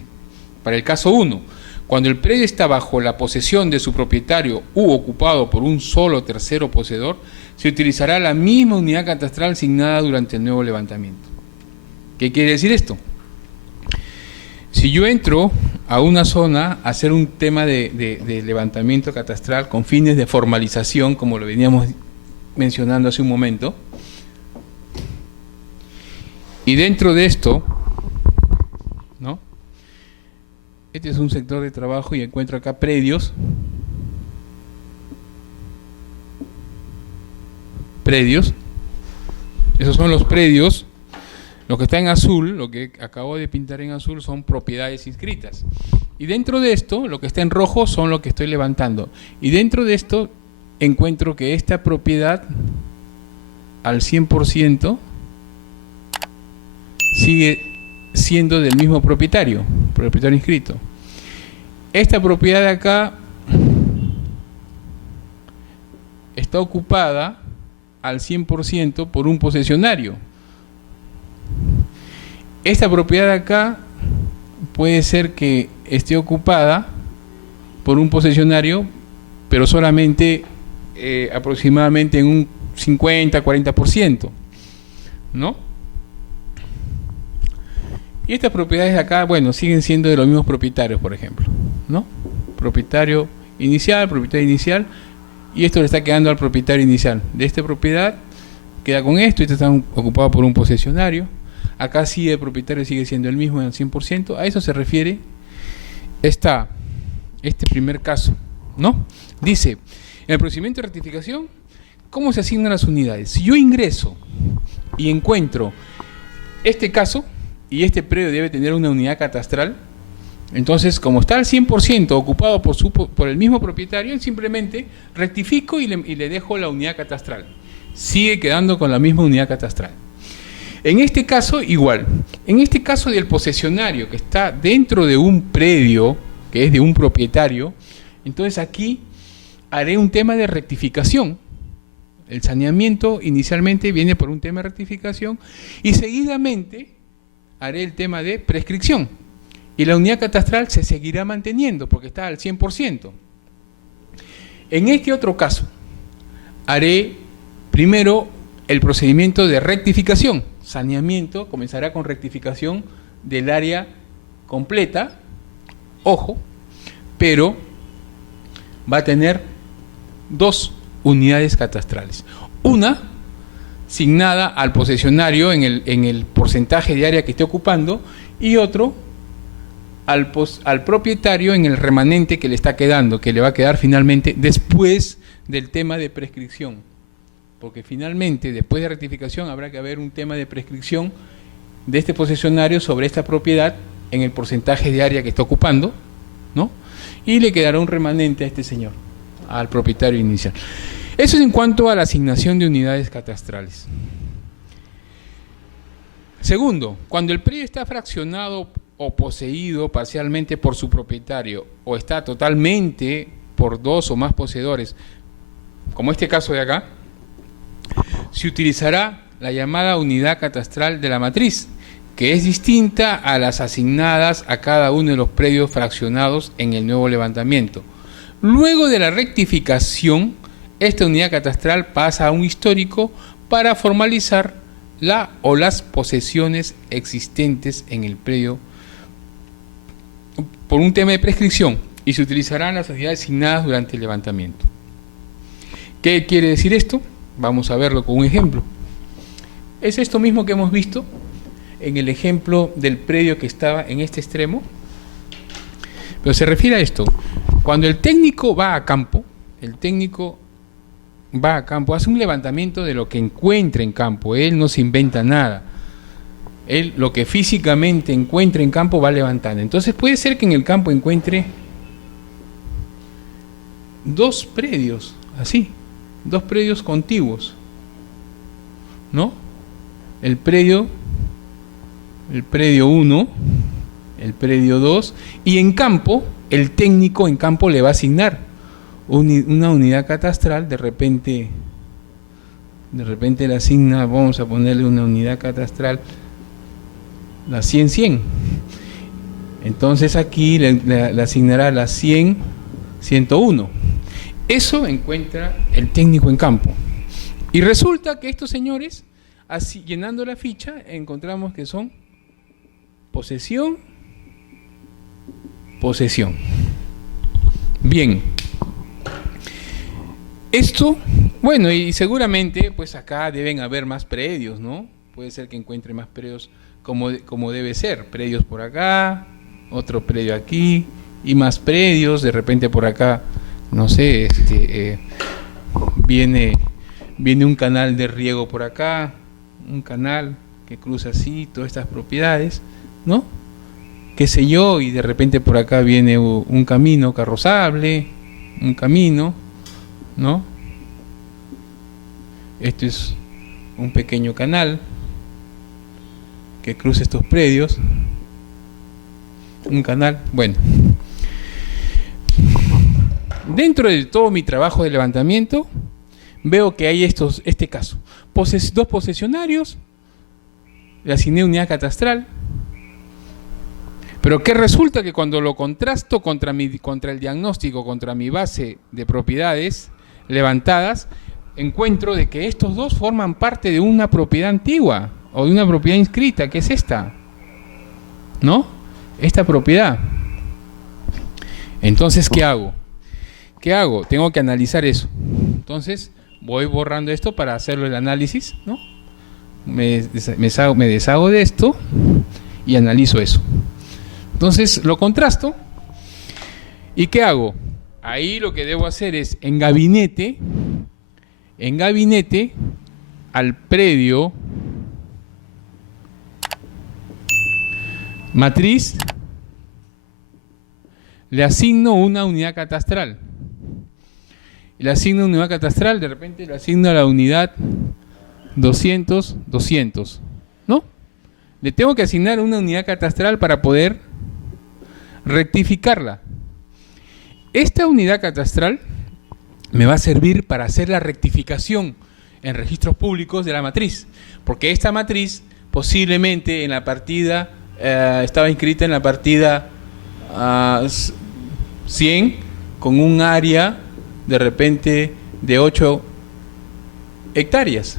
Para el caso 1, cuando el predio está bajo la posesión de su propietario u ocupado por un solo tercero poseedor, se utilizará la misma unidad catastral asignada durante el nuevo levantamiento. ¿Qué quiere decir esto? Si yo entro a una zona a hacer un tema de levantamiento catastral con fines de formalización, como lo veníamos mencionando hace un momento, y dentro de esto, ¿no? Este es un sector de trabajo y encuentro acá predios. Esos son los predios. Lo que está en azul, lo que acabo de pintar en azul, son propiedades inscritas. Y dentro de esto, lo que está en rojo son lo que estoy levantando. Y dentro de esto encuentro que esta propiedad al 100% sigue siendo del mismo propietario inscrito. Esta propiedad de acá está ocupada al 100% por un posesionario. Esta propiedad de acá puede ser que esté ocupada por un posesionario, pero solamente aproximadamente en un 50-40%, ¿no? Y estas propiedades de acá, bueno, siguen siendo de los mismos propietarios, por ejemplo, ¿no? Propietario inicial, y esto le está quedando al propietario inicial. De esta propiedad queda con esto, y esto está ocupado por un posesionario. Acá sí el propietario sigue siendo el mismo en el 100%. A eso se refiere este primer caso, ¿no? Dice, en el procedimiento de rectificación, ¿cómo se asignan las unidades? Si yo ingreso y encuentro este caso, y este predio debe tener una unidad catastral, entonces, como está al 100% ocupado por el mismo propietario, simplemente rectifico y le dejo la unidad catastral. Sigue quedando con la misma unidad catastral. En este caso, igual. En este caso del posesionario que está dentro de un predio, que es de un propietario, entonces aquí haré un tema de rectificación. El saneamiento inicialmente viene por un tema de rectificación y seguidamente haré el tema de prescripción. Y la unidad catastral se seguirá manteniendo porque está al 100%. En este otro caso, haré primero el procedimiento de rectificación. Saneamiento comenzará con rectificación del área completa, ojo, pero va a tener dos unidades catastrales. Una asignada al posesionario en el porcentaje de área que esté ocupando, y otro al propietario en el remanente que le está quedando, que le va a quedar finalmente después del tema de prescripción. Porque finalmente, después de rectificación, habrá que haber un tema de prescripción de este posesionario sobre esta propiedad en el porcentaje de área que está ocupando, ¿no? Y le quedará un remanente a este señor, al propietario inicial. Eso es en cuanto a la asignación de unidades catastrales. Segundo, cuando el predio está fraccionado o poseído parcialmente por su propietario o está totalmente por dos o más poseedores, como este caso de acá, se utilizará la llamada unidad catastral de la matriz, que es distinta a las asignadas a cada uno de los predios fraccionados en el nuevo levantamiento. Luego de la rectificación, esta unidad catastral pasa a un histórico para formalizar la o las posesiones existentes en el predio por un tema de prescripción y se utilizarán las unidades asignadas durante el levantamiento. ¿Qué quiere decir esto? Vamos a verlo con un ejemplo. Es esto mismo que hemos visto en el ejemplo del predio que estaba en este extremo, pero se refiere a esto. Cuando el técnico va a campo, hace un levantamiento de lo que encuentra en campo, él no se inventa nada. Él lo que físicamente encuentra en campo va levantando. Entonces puede ser que en el campo encuentre dos predios, así, dos predios contiguos, ¿no? El predio 1, el predio 2, y en campo, el técnico en campo le va a asignar una unidad catastral, de repente le asigna, vamos a ponerle una unidad catastral, la 100-100. Entonces aquí le asignará la 100-101. Eso encuentra el técnico en campo. Y resulta que estos señores, así llenando la ficha, encontramos que son posesión. Bien. Esto, bueno, y seguramente, pues acá deben haber más predios, ¿no? Puede ser que encuentre más predios como debe ser. Predios por acá, otro predio aquí, y más predios, de repente por acá, no sé, viene un canal de riego por acá, un canal que cruza así, todas estas propiedades, ¿no? Qué sé yo, y de repente por acá viene un camino carrozable, un camino, ¿no? Esto es un pequeño canal que cruza estos predios, un canal, bueno. Dentro de todo mi trabajo de levantamiento, veo que hay este caso. Dos posesionarios, le asigné unidad catastral, pero que resulta que cuando lo contrasto contra el diagnóstico, contra mi base de propiedades levantadas, encuentro de que estos dos forman parte de una propiedad antigua o de una propiedad inscrita, que es esta, ¿no? Esta propiedad. Entonces, ¿qué hago? Tengo que analizar eso. Entonces, voy borrando esto para hacerlo el análisis, ¿no? Me deshago de esto y analizo eso. Entonces, lo contrasto. ¿Y qué hago? Ahí lo que debo hacer es, en gabinete, al predio matriz, le asigno una unidad catastral. Le asigno una unidad catastral, de repente le asigno a la unidad 200, ¿no? Le tengo que asignar una unidad catastral para poder rectificarla. Esta unidad catastral me va a servir para hacer la rectificación en registros públicos de la matriz, porque esta matriz posiblemente en la partida estaba inscrita en la partida 100 con un área de repente de 8 hectáreas.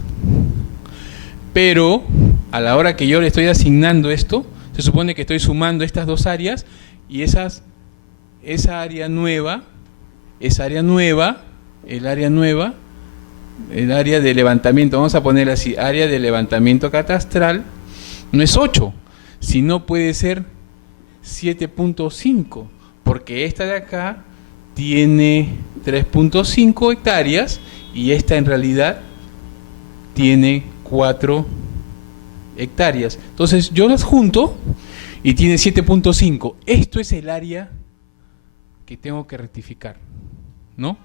Pero a la hora que yo le estoy asignando esto, se supone que estoy sumando estas dos áreas y esa área nueva, el área de levantamiento, vamos a poner así, área de levantamiento catastral, no es 8, sino puede ser 7.5, porque esta de acá tiene 3.5 hectáreas y esta en realidad tiene 4 hectáreas. Entonces yo las junto y tiene 7.5. Esto es el área que tengo que rectificar, ¿no?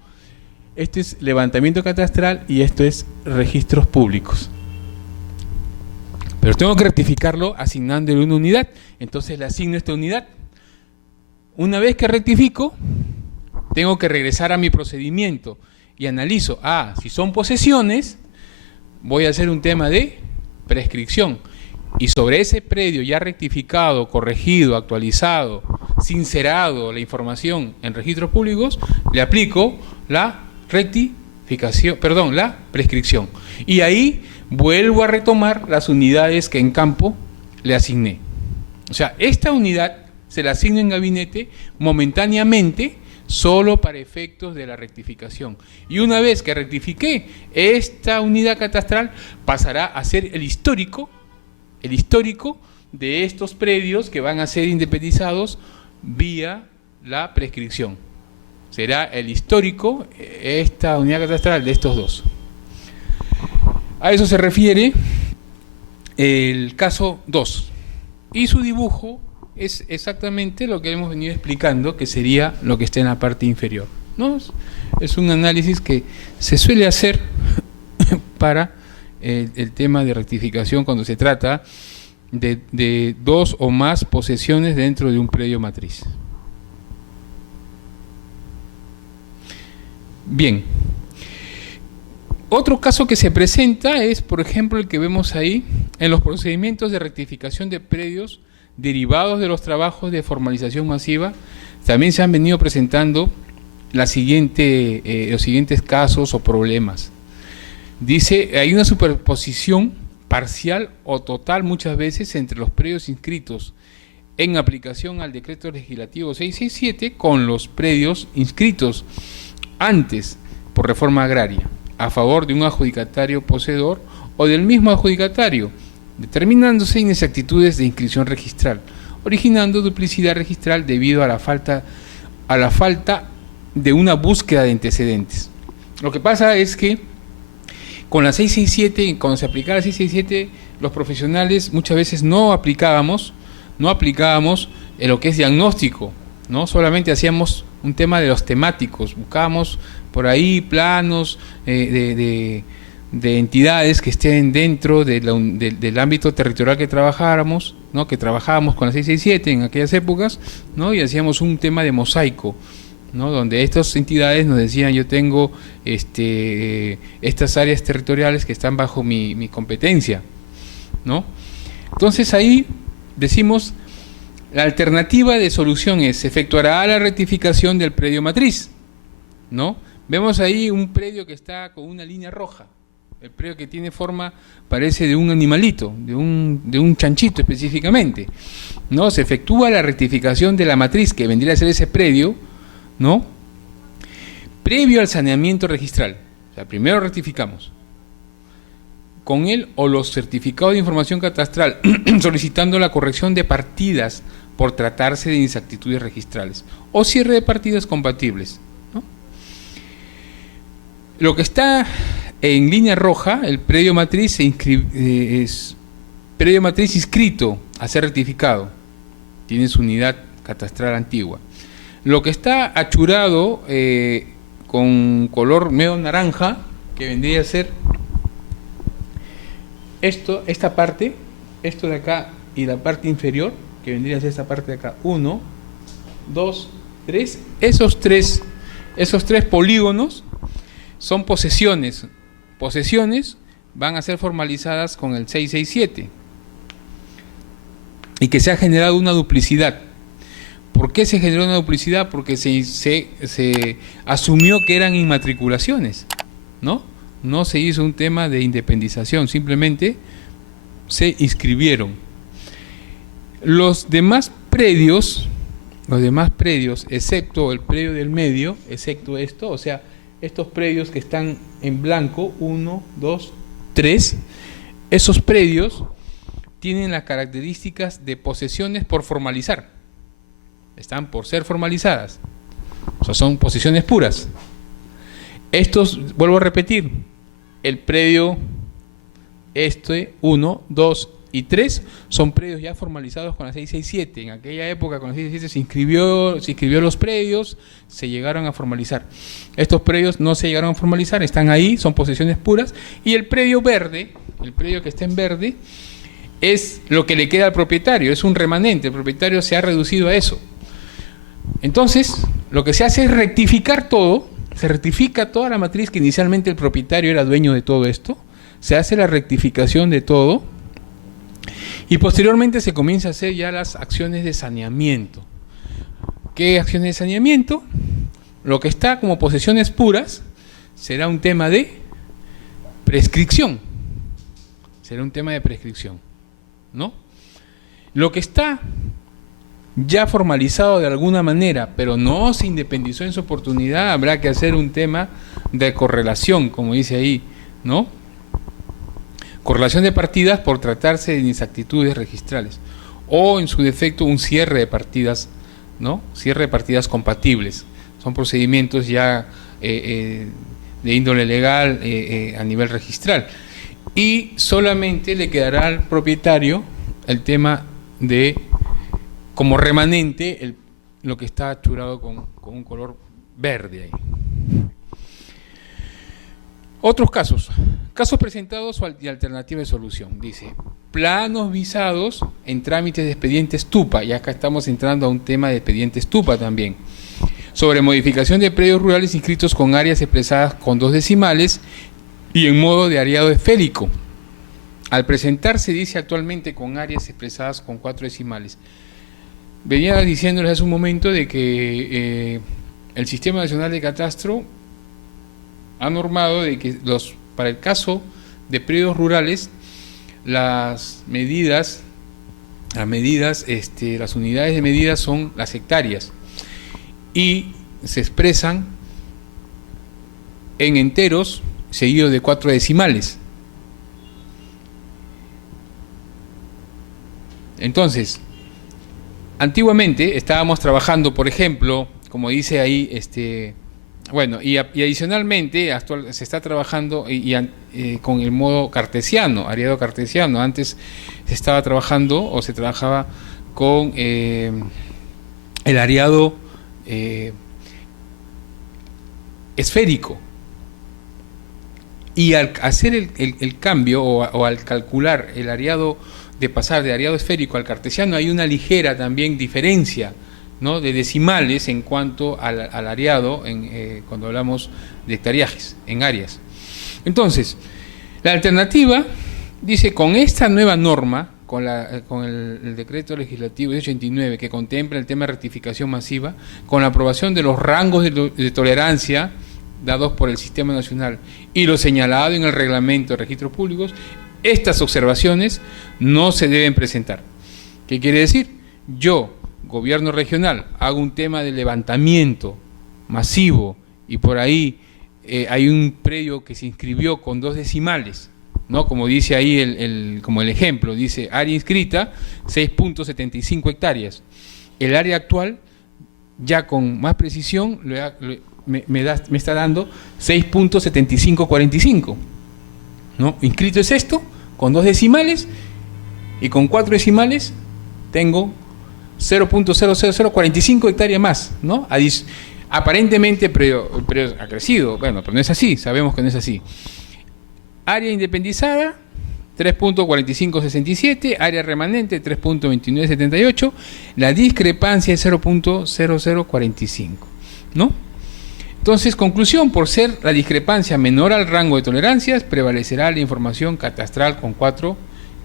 Este es levantamiento catastral y esto es registros públicos. Pero tengo que rectificarlo asignándole una unidad. Entonces le asigno esta unidad. Una vez que rectifico, tengo que regresar a mi procedimiento y analizo. Si son posesiones, voy a hacer un tema de prescripción. Y sobre ese predio ya rectificado, corregido, actualizado, sincerado la información en registros públicos, le aplico la prescripción. Y ahí vuelvo a retomar las unidades que en campo le asigné. O sea, esta unidad se le asigna en gabinete momentáneamente, solo para efectos de la rectificación. Y una vez que rectifiqué, esta unidad catastral pasará a ser el histórico de estos predios que van a ser independizados vía la prescripción. Será el histórico, esta unidad catastral de estos dos. A eso se refiere el caso 2. Y su dibujo es exactamente lo que hemos venido explicando, que sería lo que está en la parte inferior, ¿no? Es un análisis que se suele hacer para el tema de rectificación cuando se trata de dos o más posesiones dentro de un predio matriz. Bien. Otro caso que se presenta es, por ejemplo, el que vemos ahí, en los procedimientos de rectificación de predios derivados de los trabajos de formalización masiva. También se han venido presentando los siguientes casos o problemas. Dice, hay una superposición parcial o total muchas veces entre los predios inscritos en aplicación al decreto legislativo 667 con los predios inscritos antes por reforma agraria a favor de un adjudicatario poseedor o del mismo adjudicatario, determinándose inexactitudes de inscripción registral, originando duplicidad registral debido a la falta de una búsqueda de antecedentes. Lo que pasa es que con la 667, cuando se aplicaba la 667, los profesionales muchas veces no aplicábamos lo que es diagnóstico, ¿no? Solamente hacíamos un tema de los temáticos, buscábamos por ahí planos de entidades que estén dentro del ámbito territorial que trabajáramos, ¿no? Que trabajábamos con la 667 en aquellas épocas, ¿no? Y hacíamos un tema de mosaico, ¿no? Donde estas entidades nos decían, yo tengo estas áreas territoriales que están bajo mi competencia, ¿no? Entonces ahí decimos, la alternativa de solución es, se efectuará la rectificación del predio matriz, ¿no? Vemos ahí un predio que está con una línea roja, el predio que tiene forma, parece de un animalito, de un chanchito específicamente, ¿no? Se efectúa la rectificación de la matriz, que vendría a ser ese predio, ¿no? Previo al saneamiento registral. O sea, primero rectificamos con él o los certificados de información catastral solicitando la corrección de partidas por tratarse de inexactitudes registrales o cierre de partidas compatibles, ¿no? Lo que está en línea roja, el predio matriz es predio matriz inscrito a ser rectificado, tiene su unidad catastral antigua. Lo que está achurado con color medio naranja, que vendría a ser esta parte, esto de acá y la parte inferior, que vendría a ser esta parte de acá, 1, 2, 3, esos tres polígonos son posesiones. Posesiones van a ser formalizadas con el 667 y que se ha generado una duplicidad. ¿Por qué se generó una duplicidad? Porque se asumió que eran inmatriculaciones, ¿no? No se hizo un tema de independización, simplemente se inscribieron. Los demás predios, excepto el predio del medio, excepto esto, o sea, estos predios que están en blanco, 1, 2, 3, esos predios tienen las características de posesiones por formalizar. Están por ser formalizadas. O sea, son posesiones puras. Estos, vuelvo a repetir, el predio 1, 2 y 3 son predios ya formalizados con la 667. En aquella época con la 667 se inscribió los predios, se llegaron a formalizar. Estos predios no se llegaron a formalizar, están ahí, son posesiones puras. Y el predio verde, el predio que está en verde, es lo que le queda al propietario, es un remanente, el propietario se ha reducido a eso. Entonces, lo que se hace es rectificar todo, se rectifica toda la matriz, que inicialmente el propietario era dueño de todo esto, se hace la rectificación de todo y posteriormente se comienza a hacer ya las acciones de saneamiento. ¿Qué acciones de saneamiento? Lo que está como posesiones puras será un tema de prescripción, ¿no? Lo que está ya formalizado de alguna manera, pero no se independizó en su oportunidad, habrá que hacer un tema de correlación, como dice ahí, ¿no? Correlación de partidas por tratarse de inexactitudes registrales, o en su defecto un cierre de partidas, ¿no? Cierre de partidas compatibles. Son procedimientos ya de índole legal a nivel registral. Y solamente le quedará al propietario el tema de, como remanente, lo que está achurado con un color verde ahí. Otros casos presentados y alternativa de solución. Dice, planos visados en trámites de expedientes TUPA, y acá estamos entrando a un tema de expedientes TUPA también, sobre modificación de predios rurales inscritos con áreas expresadas con 2 decimales y en modo de areado esférico. Al presentarse, dice actualmente con áreas expresadas con 4 decimales. Venía diciéndoles hace un momento de que el Sistema Nacional de Catastro ha normado de que para el caso de predios rurales, las unidades de medida son las hectáreas y se expresan en enteros seguidos de 4 decimales. Entonces, antiguamente estábamos trabajando, por ejemplo, como dice ahí, y adicionalmente se está trabajando con el modo cartesiano, areado cartesiano. Antes se estaba trabajando o se trabajaba con el areado esférico. Y al hacer el cambio o al calcular el areado, de pasar de areado esférico al cartesiano, hay una ligera también diferencia, ¿no?, de decimales en cuanto al areado cuando hablamos de hectareajes en áreas. Entonces, la alternativa dice, con esta nueva norma, con el decreto legislativo 89 que contempla el tema de rectificación masiva, con la aprobación de los rangos de tolerancia dados por el Sistema Nacional y lo señalado en el reglamento de registros públicos, estas observaciones no se deben presentar. ¿Qué quiere decir? Yo, gobierno regional, hago un tema de levantamiento masivo y por ahí hay un predio que se inscribió con 2 decimales, ¿no? Como dice ahí como el ejemplo, dice área inscrita 6.75 hectáreas. El área actual, ya con más precisión, me está dando 6.7545, ¿no? Inscrito es esto, con 2 decimales, y con 4 decimales tengo 0.00045 hectáreas más, ¿no? Aparentemente pero ha crecido, bueno, pero no es así, sabemos que no es así. Área independizada 3.4567, área remanente 3.2978, la discrepancia es 0.0045, ¿no? Entonces, conclusión, por ser la discrepancia menor al rango de tolerancias, prevalecerá la información catastral con 4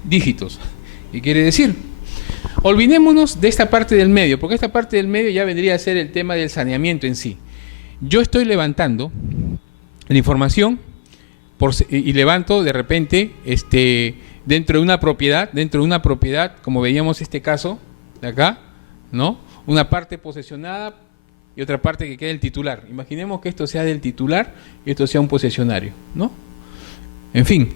dígitos. ¿Qué quiere decir? Olvidémonos de esta parte del medio, porque esta parte del medio ya vendría a ser el tema del saneamiento en sí. Yo estoy levantando la información y levanto de repente dentro de una propiedad, como veíamos este caso de acá, ¿no? Una parte posesionada y otra parte que queda el titular. Imaginemos que esto sea del titular y esto sea un posesionario, ¿no? En fin,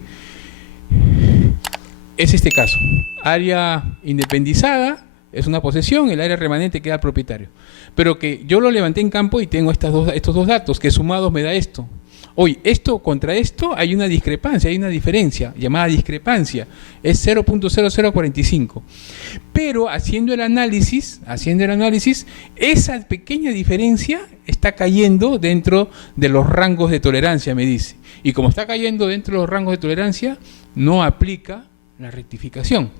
es este caso. Área independizada es una posesión, el área remanente queda al propietario. Pero que yo lo levanté en campo y tengo estos dos datos, que sumados me da esto. Hoy, esto contra esto hay una discrepancia, hay una diferencia, llamada discrepancia, es 0.0045. Pero haciendo el análisis, esa pequeña diferencia está cayendo dentro de los rangos de tolerancia, me dice. Y como está cayendo dentro de los rangos de tolerancia, no aplica la rectificación.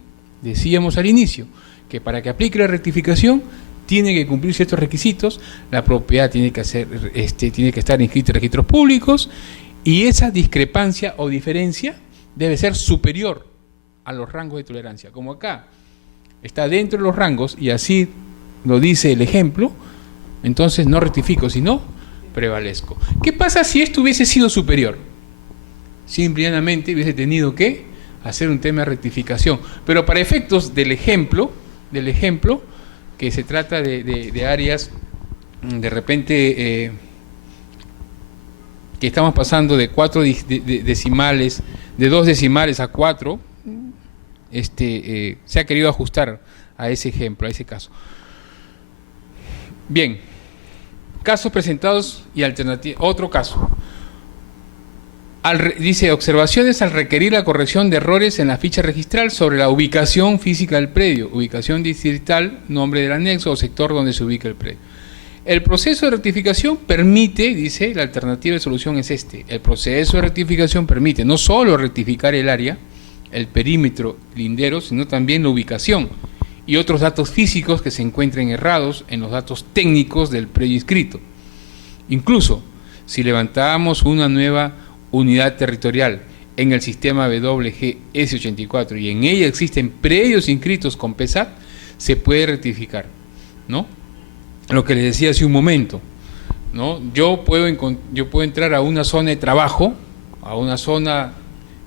Decíamos al inicio que para que aplique la rectificación tiene que cumplir ciertos requisitos, la propiedad tiene que estar inscrita en registros públicos y esa discrepancia o diferencia debe ser superior a los rangos de tolerancia. Como acá está dentro de los rangos y así lo dice el ejemplo, entonces no rectifico, sino prevalezco. ¿Qué pasa si esto hubiese sido superior? Simplemente hubiese tenido que hacer un tema de rectificación. Pero para efectos del ejemplo, que se trata de áreas de repente que estamos pasando de 4 decimales, de 2 decimales a 4, se ha querido ajustar a ese ejemplo, a ese caso. Bien, casos presentados y alternativas. Otro caso. Dice, observaciones al requerir la corrección de errores en la ficha registral sobre la ubicación física del predio, ubicación distrital, nombre del anexo o sector donde se ubica el predio. El proceso de rectificación permite, dice, la alternativa de solución es el proceso de rectificación permite no solo rectificar el área, el perímetro lindero, sino también la ubicación y otros datos físicos que se encuentren errados en los datos técnicos del predio inscrito. Incluso, si levantamos una nueva unidad territorial en el sistema WGS84 y en ella existen predios inscritos con PESAT, se puede rectificar, ¿no? Lo que les decía hace un momento, ¿no? Yo puedo entrar a una zona de trabajo, a una zona,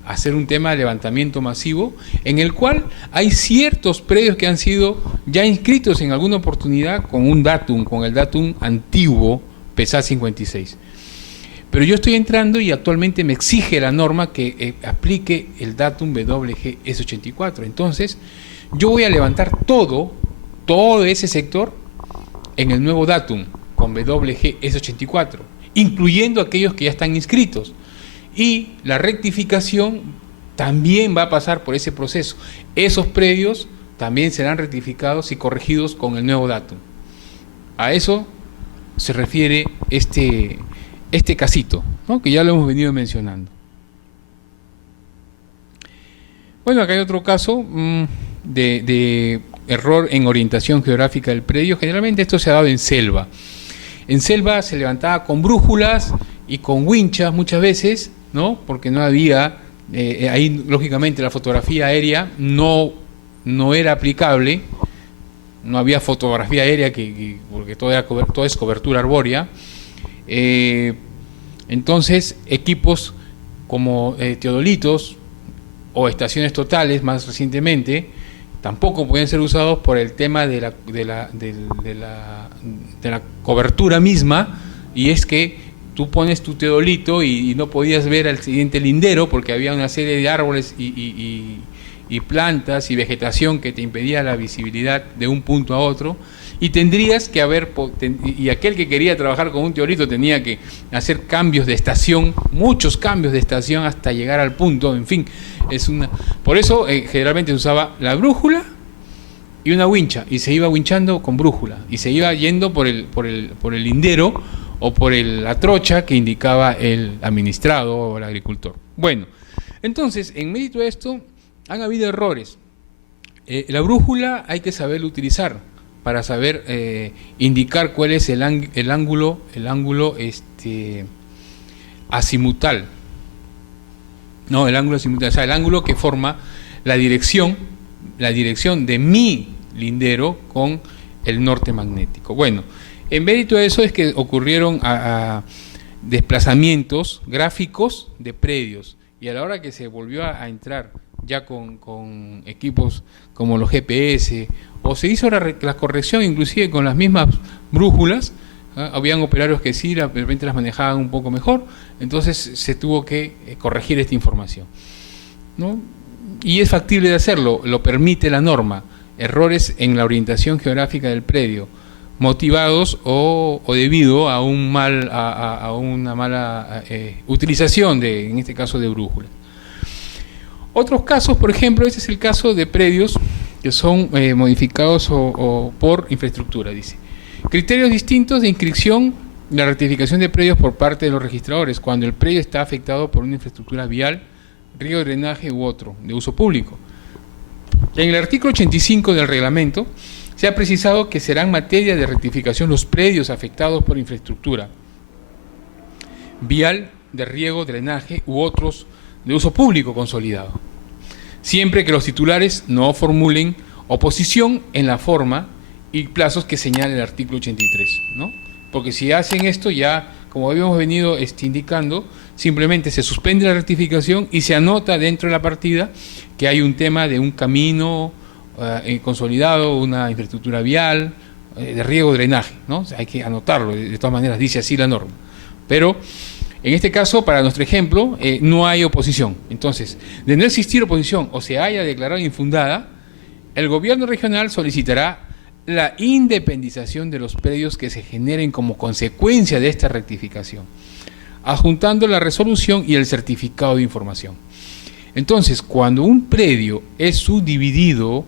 hacer un tema de levantamiento masivo, en el cual hay ciertos predios que han sido ya inscritos en alguna oportunidad con un datum, con el datum antiguo PESAT 56. Pero yo estoy entrando y actualmente me exige la norma que aplique el datum WGS84. Entonces, yo voy a levantar todo ese sector en el nuevo datum con WGS84, incluyendo aquellos que ya están inscritos. Y la rectificación también va a pasar por ese proceso. Esos predios también serán rectificados y corregidos con el nuevo datum. A eso se refiere este casito, ¿no? Que ya lo hemos venido mencionando. Bueno, acá hay otro caso de error en orientación geográfica del predio. Generalmente esto se ha dado en selva. En selva se levantaba con brújulas y con winchas muchas veces, ¿no? Porque no había, ahí lógicamente la fotografía aérea no era aplicable, no había fotografía aérea porque todo es cobertura arbórea. Entonces equipos como teodolitos o estaciones totales más recientemente tampoco pueden ser usados por el tema de la cobertura misma, y es que tú pones tu teodolito y no podías ver al siguiente lindero porque había una serie de árboles y plantas y vegetación que te impedía la visibilidad de un punto a otro, y tendrías que y aquel que quería trabajar con un teodolito tenía que hacer cambios de estación, muchos cambios de estación hasta llegar al punto, en fin, por eso generalmente se usaba la brújula y una wincha, y se iba winchando con brújula, y se iba yendo por el lindero o por la trocha que indicaba el administrado o el agricultor. Bueno, entonces, en mérito de esto, han habido errores. La brújula hay que saberla utilizar para saber indicar cuál es el ángulo azimutal. No, el ángulo azimutal, o sea, el ángulo que forma la dirección de mi lindero con el norte magnético. Bueno, en mérito de eso es que ocurrieron desplazamientos gráficos de predios, y a la hora que se volvió a entrar ya con equipos como los GPS, o se hizo la corrección inclusive con las mismas brújulas, habían operarios que sí, de repente las manejaban un poco mejor, entonces se tuvo que corregir esta información, ¿no? Y es factible de hacerlo, lo permite la norma. Errores en la orientación geográfica del predio, motivados o debido a una mala utilización en este caso de brújulas. Otros casos, por ejemplo, este es el caso de predios que son modificados por infraestructura, dice. Criterios distintos de inscripción y la rectificación de predios por parte de los registradores cuando el predio está afectado por una infraestructura vial, riego, drenaje u otro de uso público. En el artículo 85 del reglamento se ha precisado que serán materia de rectificación los predios afectados por infraestructura vial, de riego, drenaje u otros de uso público consolidado, siempre que los titulares no formulen oposición en la forma y plazos que señala el artículo 83, ¿no? Porque si hacen esto, ya, como habíamos venido indicando, simplemente se suspende la rectificación y se anota dentro de la partida que hay un tema de un camino consolidado, una infraestructura vial, de riego, drenaje, ¿no? O sea, hay que anotarlo, de todas maneras dice así la norma. Pero en este caso, para nuestro ejemplo, no hay oposición. Entonces, de no existir oposición o se haya declarado infundada, el gobierno regional solicitará la independización de los predios que se generen como consecuencia de esta rectificación, adjuntando la resolución y el certificado de información. Entonces, cuando un predio es subdividido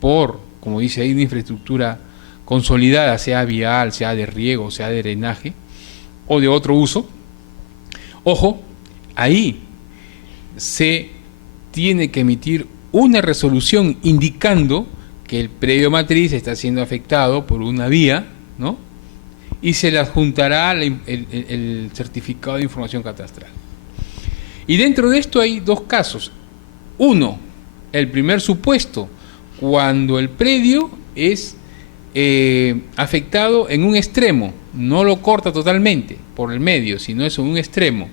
por, como dice ahí, una infraestructura consolidada, sea vial, sea de riego, sea de drenaje o de otro uso, ojo, ahí se tiene que emitir una resolución indicando que el predio matriz está siendo afectado por una vía, ¿no? Y se le adjuntará el certificado de información catastral. Y dentro de esto hay dos casos. Uno, el primer supuesto, cuando el predio es afectado en un extremo, no lo corta totalmente por el medio, sino es en un extremo,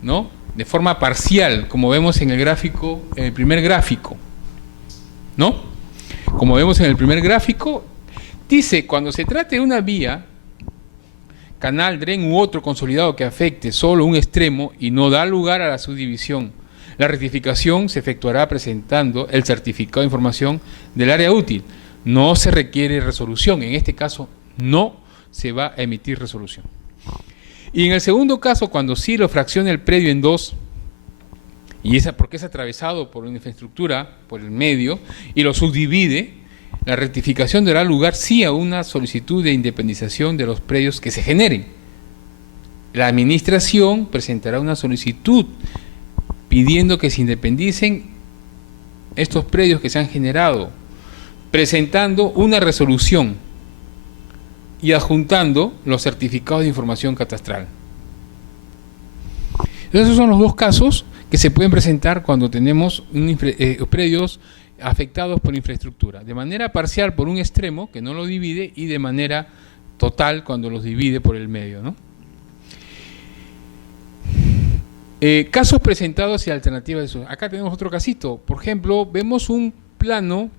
¿no? De forma parcial, como vemos en el gráfico, en el primer gráfico, ¿no? Como vemos en el primer gráfico, dice, cuando se trate de una vía, canal, dren u otro consolidado que afecte solo un extremo y no da lugar a la subdivisión, la rectificación se efectuará presentando el certificado de información del área útil. No se requiere resolución, en este caso no se va a emitir resolución. Y en el segundo caso, cuando sí lo fracciona el predio en dos, y porque es atravesado por una infraestructura, por el medio, y lo subdivide, la rectificación dará lugar sí a una solicitud de independización de los predios que se generen. La administración presentará una solicitud pidiendo que se independicen estos predios que se han generado, presentando una resolución y adjuntando los certificados de información catastral. Esos son los dos casos que se pueden presentar cuando tenemos predios afectados por infraestructura, de manera parcial por un extremo que no lo divide y de manera total cuando los divide por el medio, ¿no? Casos presentados y alternativas de eso. Acá tenemos otro casito. Por ejemplo, vemos un plano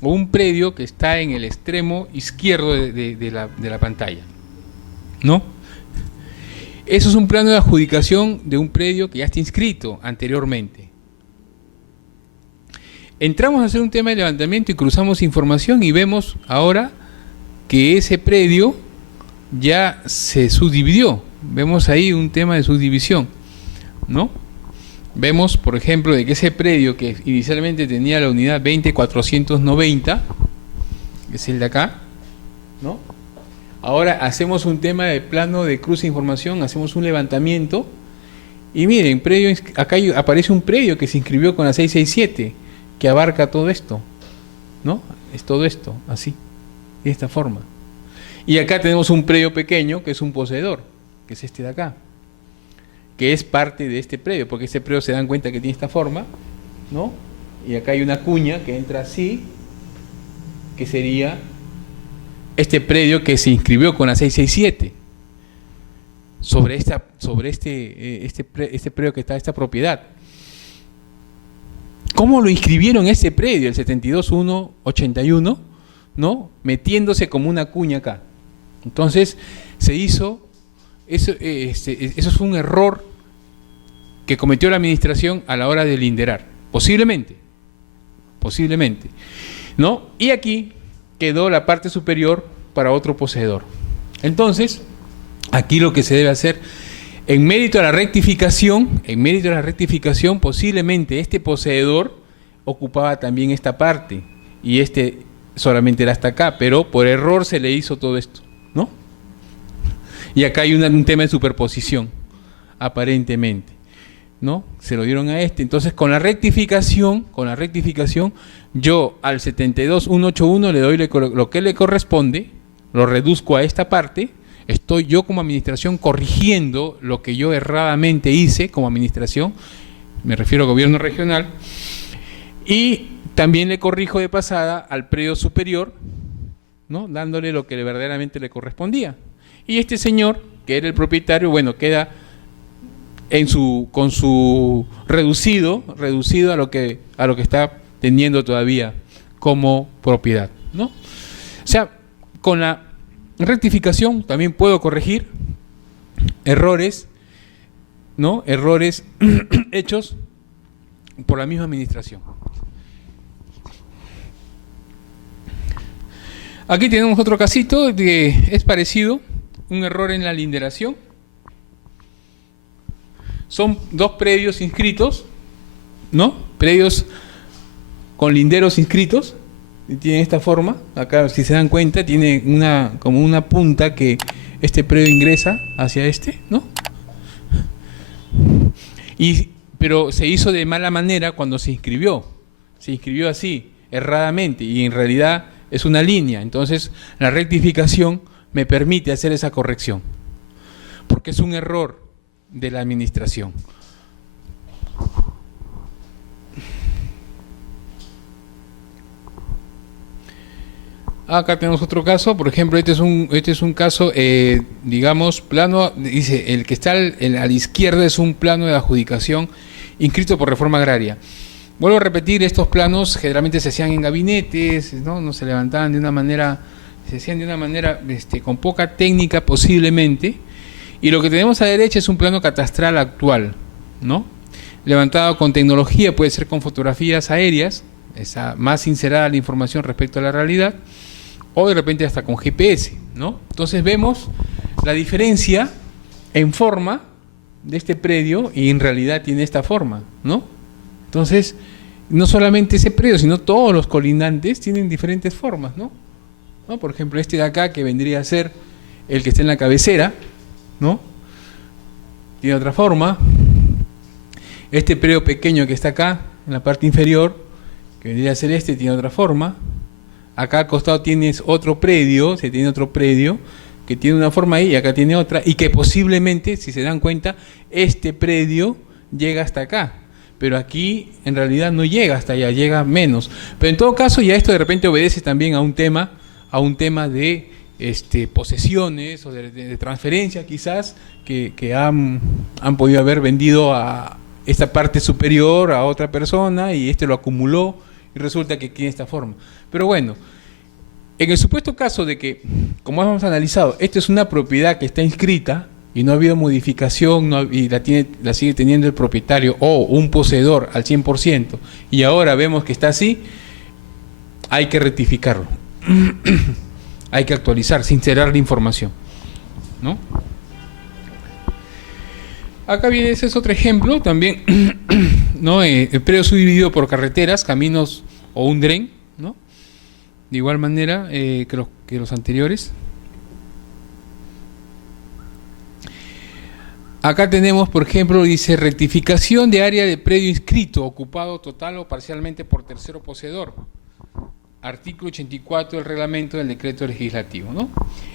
o un predio que está en el extremo izquierdo de la pantalla, ¿no? Eso es un plano de adjudicación de un predio que ya está inscrito anteriormente. Entramos a hacer un tema de levantamiento y cruzamos información y vemos ahora que ese predio ya se subdividió. Vemos ahí un tema de subdivisión, ¿no? Vemos, por ejemplo, de que ese predio que inicialmente tenía la unidad 20490, que es el de acá, ¿no? Ahora hacemos un tema de plano de cruce de información, hacemos un levantamiento y miren, acá aparece un predio que se inscribió con la 667, que abarca todo esto, ¿no? Es todo esto, así, de esta forma. Y acá tenemos un predio pequeño que es un poseedor, que es este de acá, que es parte de este predio, porque este predio se dan cuenta que tiene esta forma, ¿no? Y acá hay una cuña que entra así, que sería este predio que se inscribió con la 667 sobre este predio que está, esta propiedad. ¿Cómo lo inscribieron este predio, el 72181, ¿no? Metiéndose como una cuña acá. Entonces, se hizo, eso es un error que cometió la administración a la hora de linderar, posiblemente, ¿no? Y aquí quedó la parte superior para otro poseedor. Entonces, aquí lo que se debe hacer, en mérito a la rectificación, posiblemente este poseedor ocupaba también esta parte y este solamente era hasta acá, pero por error se le hizo todo esto, ¿no? Y acá hay un tema de superposición, aparentemente, ¿no? Se lo dieron a este. Entonces, con la rectificación, yo al 72181 le doy lo que le corresponde, lo reduzco a esta parte. Estoy yo como administración corrigiendo lo que yo erradamente hice como administración, me refiero al gobierno regional, y también le corrijo de pasada al predio superior, ¿no? Dándole lo que verdaderamente le correspondía. Y este señor, que era el propietario, bueno, queda con su reducido a lo que está teniendo todavía como propiedad, ¿no? O sea, con la rectificación también puedo corregir errores, ¿no? Errores hechos por la misma administración. Aquí tenemos otro casito que es parecido, un error en la linderación. Son dos predios inscritos, ¿no? Predios con linderos inscritos, y tienen esta forma. Acá, si se dan cuenta, tiene como una punta que este predio ingresa hacia este, ¿no? Pero se hizo de mala manera cuando se inscribió. Se inscribió así, erradamente, y en realidad es una línea. Entonces, la rectificación me permite hacer esa corrección, porque es un error de la administración. Acá tenemos otro caso, por ejemplo, este es un caso, digamos, plano, dice, el que está a la izquierda es un plano de adjudicación inscrito por reforma agraria. Vuelvo a repetir, estos planos generalmente se hacían en gabinetes, no se levantaban de una manera, se hacían de una manera con poca técnica posiblemente, y lo que tenemos a la derecha es un plano catastral actual, ¿no? Levantado con tecnología, puede ser con fotografías aéreas, esa más sincerada la información respecto a la realidad, o de repente hasta con GPS, ¿no? Entonces vemos la diferencia en forma de este predio y en realidad tiene esta forma, ¿no? Entonces, no solamente ese predio, sino todos los colindantes tienen diferentes formas, ¿no? Por ejemplo, este de acá, que vendría a ser el que está en la cabecera, ¿no? Tiene otra forma. Este predio pequeño que está acá, en la parte inferior, que vendría a ser este, tiene otra forma. Acá al costado tienes otro predio, se tiene otro predio, que tiene una forma ahí y acá tiene otra, y que posiblemente, si se dan cuenta, este predio llega hasta acá. Pero aquí en realidad no llega hasta allá, llega menos. Pero en todo caso ya esto de repente obedece también a un tema de posesiones o de transferencia quizás que han podido haber vendido a esta parte superior a otra persona y lo acumuló y resulta que tiene esta forma. Pero bueno, en el supuesto caso de que, como hemos analizado, esto es una propiedad que está inscrita y no ha habido modificación y la sigue teniendo el propietario o un poseedor al 100%, y ahora vemos que está así, hay que rectificarlo. Hay que actualizar, sincerar la información, ¿no? Acá viene, ese es otro ejemplo también, ¿no? El predio subdividido por carreteras, caminos o un dren, ¿no? De igual manera que los anteriores. Acá tenemos, por ejemplo, dice rectificación de área de predio inscrito, ocupado total o parcialmente por tercero poseedor. Artículo 84 del reglamento del decreto legislativo, ¿no?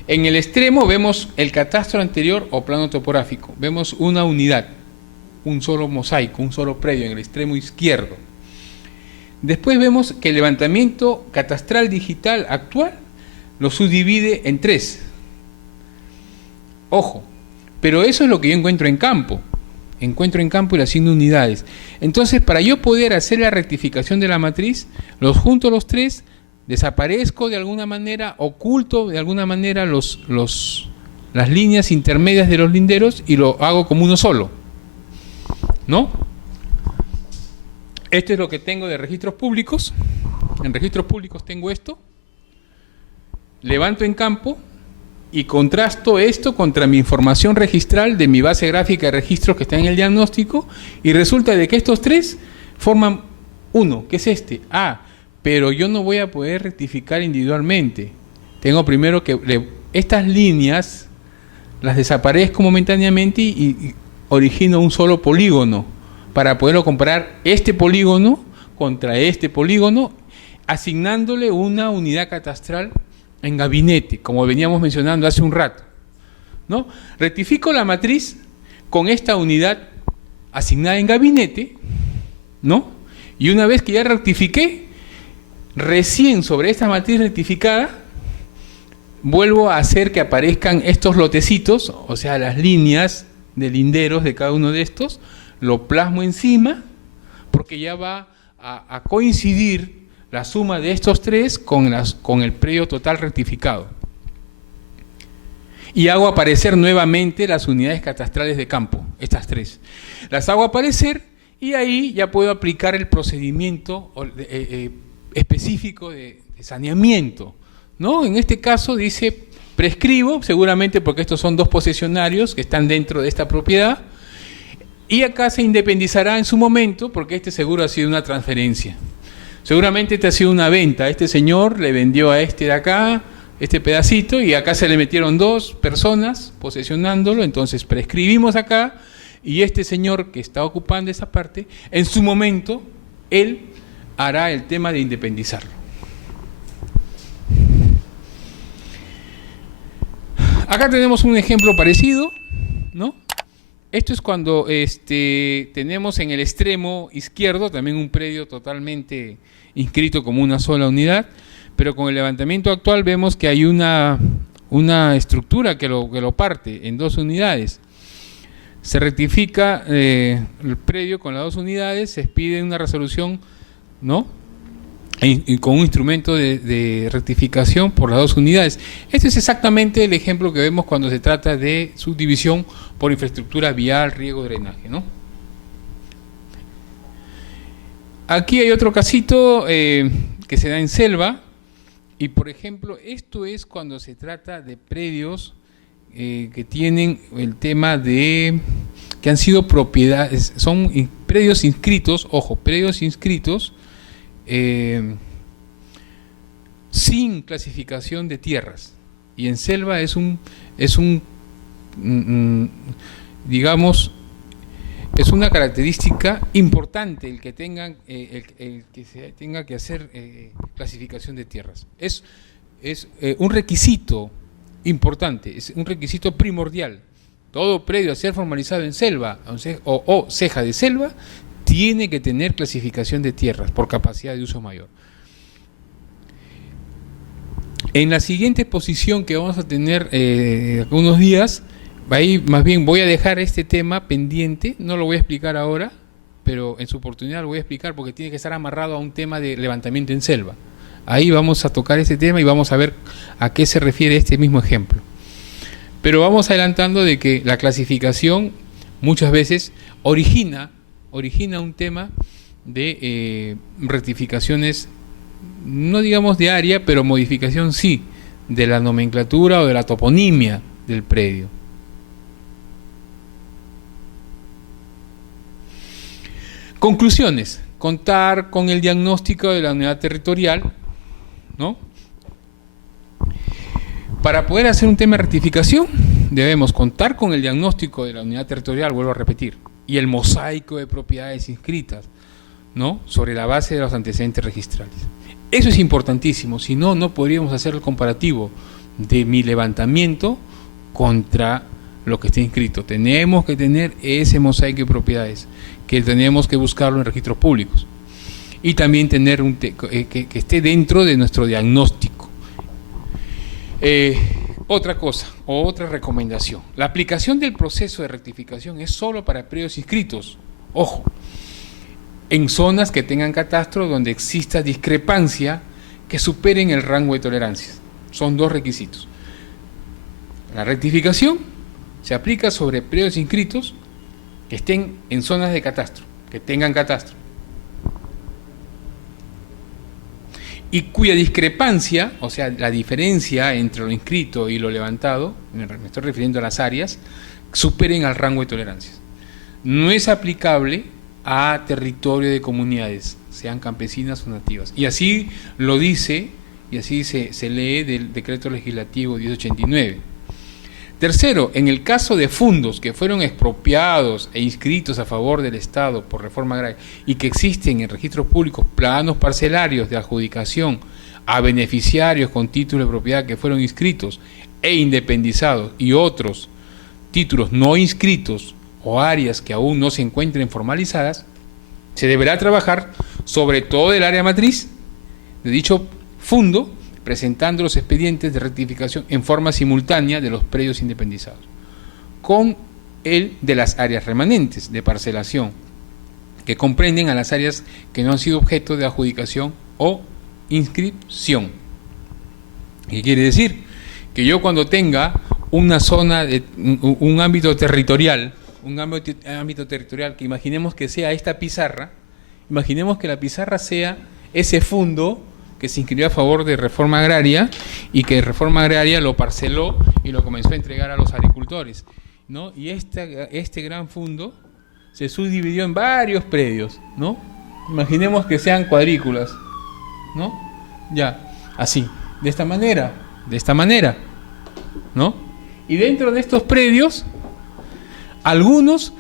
En el extremo vemos el catastro anterior o plano topográfico. Vemos una unidad, un solo mosaico, un solo predio en el extremo izquierdo. Después vemos que el levantamiento catastral digital actual lo subdivide en 3. Ojo, pero eso es lo que yo encuentro en campo. Encuentro en campo y le asigno unidades. Entonces, para yo poder hacer la rectificación de la matriz, los junto los 3, desaparezco de alguna manera, oculto de alguna manera las líneas intermedias de los linderos y lo hago como uno solo, ¿no? Esto es lo que tengo de registros públicos. En registros públicos tengo esto. Levanto en campo y contrasto esto contra mi información registral de mi base gráfica de registros que está en el diagnóstico, y resulta de que estos 3 forman uno, que es este. Pero yo no voy a poder rectificar individualmente. Tengo primero que estas líneas las desaparezco momentáneamente y origino un solo polígono para poderlo comparar este polígono contra este polígono, asignándole una unidad catastral en gabinete, como veníamos mencionando hace un rato, ¿no? Rectifico la matriz con esta unidad asignada en gabinete, ¿no? Y una vez que ya rectifiqué, recién sobre esta matriz rectificada, vuelvo a hacer que aparezcan estos lotecitos, o sea, las líneas de linderos de cada uno de estos, lo plasmo encima, porque ya va a coincidir la suma de estos tres con el predio total rectificado. Y hago aparecer nuevamente las unidades catastrales de campo, estas tres. Las hago aparecer y ahí ya puedo aplicar el procedimiento específico de saneamiento, ¿no? En este caso dice, prescribo, seguramente porque estos son dos posesionarios que están dentro de esta propiedad, y acá se independizará en su momento, porque este seguro ha sido una transferencia. Seguramente este ha sido una venta. Este señor le vendió a este de acá, este pedacito, y acá se le metieron dos personas posesionándolo, entonces prescribimos acá, y este señor que está ocupando esa parte, en su momento, él hará el tema de independizarlo. Acá tenemos un ejemplo parecido, ¿no? Esto es cuando tenemos en el extremo izquierdo también un predio totalmente inscrito como una sola unidad, pero con el levantamiento actual vemos que hay una estructura que lo parte en dos unidades. Se rectifica el predio con las dos unidades, se expide una resolución, ¿no? Y con un instrumento de rectificación por las dos unidades. Este es exactamente el ejemplo que vemos cuando se trata de subdivisión por infraestructura vial, riego, drenaje, ¿no? Aquí hay otro casito que se da en selva, y por ejemplo, esto es cuando se trata de predios que tienen el tema de que han sido propiedades, son predios inscritos, ojo, predios inscritos sin clasificación de tierras, y en selva es digamos, es una característica importante el que tengan el que se tenga que hacer clasificación de tierras. Es un requisito importante, es un requisito primordial. Todo predio a ser formalizado en selva o ceja de selva tiene que tener clasificación de tierras por capacidad de uso mayor. En la siguiente exposición que vamos a tener unos días, ahí más bien voy a dejar este tema pendiente, no lo voy a explicar ahora, pero en su oportunidad lo voy a explicar porque tiene que estar amarrado a un tema de levantamiento en selva. Ahí vamos a tocar este tema y vamos a ver a qué se refiere este mismo ejemplo. Pero vamos adelantando de que la clasificación muchas veces origina un tema de rectificaciones, no digamos de área, pero modificación sí, de la nomenclatura o de la toponimia del predio. Conclusiones: contar con el diagnóstico de la unidad territorial, ¿no? Para poder hacer un tema de rectificación, debemos contar con el diagnóstico de la unidad territorial, vuelvo a repetir, y el mosaico de propiedades inscritas, ¿no? Sobre la base de los antecedentes registrales. Eso es importantísimo, si no, no podríamos hacer el comparativo de mi levantamiento contra lo que está inscrito. Tenemos que tener ese mosaico de propiedades, que tenemos que buscarlo en registros públicos. Y también tener que esté dentro de nuestro diagnóstico. Otra cosa, o otra recomendación. La aplicación del proceso de rectificación es solo para predios inscritos. Ojo, en zonas que tengan catastro donde exista discrepancia que superen el rango de tolerancias. Son dos requisitos. La rectificación se aplica sobre predios inscritos que estén en zonas de catastro, que tengan catastro, y cuya discrepancia, o sea, la diferencia entre lo inscrito y lo levantado, me estoy refiriendo a las áreas, superen al rango de tolerancias. No es aplicable a territorio de comunidades, sean campesinas o nativas. Y así lo dice, y así se lee del decreto legislativo 1089. Tercero, en el caso de fundos que fueron expropiados e inscritos a favor del Estado por reforma agraria y que existen en registros públicos planos parcelarios de adjudicación a beneficiarios con título de propiedad que fueron inscritos e independizados y otros títulos no inscritos o áreas que aún no se encuentren formalizadas, se deberá trabajar sobre todo el área matriz de dicho fundo, presentando los expedientes de rectificación en forma simultánea de los predios independizados, con el de las áreas remanentes de parcelación, que comprenden a las áreas que no han sido objeto de adjudicación o inscripción. ¿Qué quiere decir? Que yo cuando tenga una zona, un ámbito territorial, que imaginemos que sea esta pizarra, imaginemos que la pizarra sea ese fondo que se inscribió a favor de Reforma Agraria y que Reforma Agraria lo parceló y lo comenzó a entregar a los agricultores, ¿no? Y este gran fondo se subdividió en varios predios, ¿no? Imaginemos que sean cuadrículas, ¿no? Ya, así, de esta manera, ¿no? Y dentro de estos predios, algunos,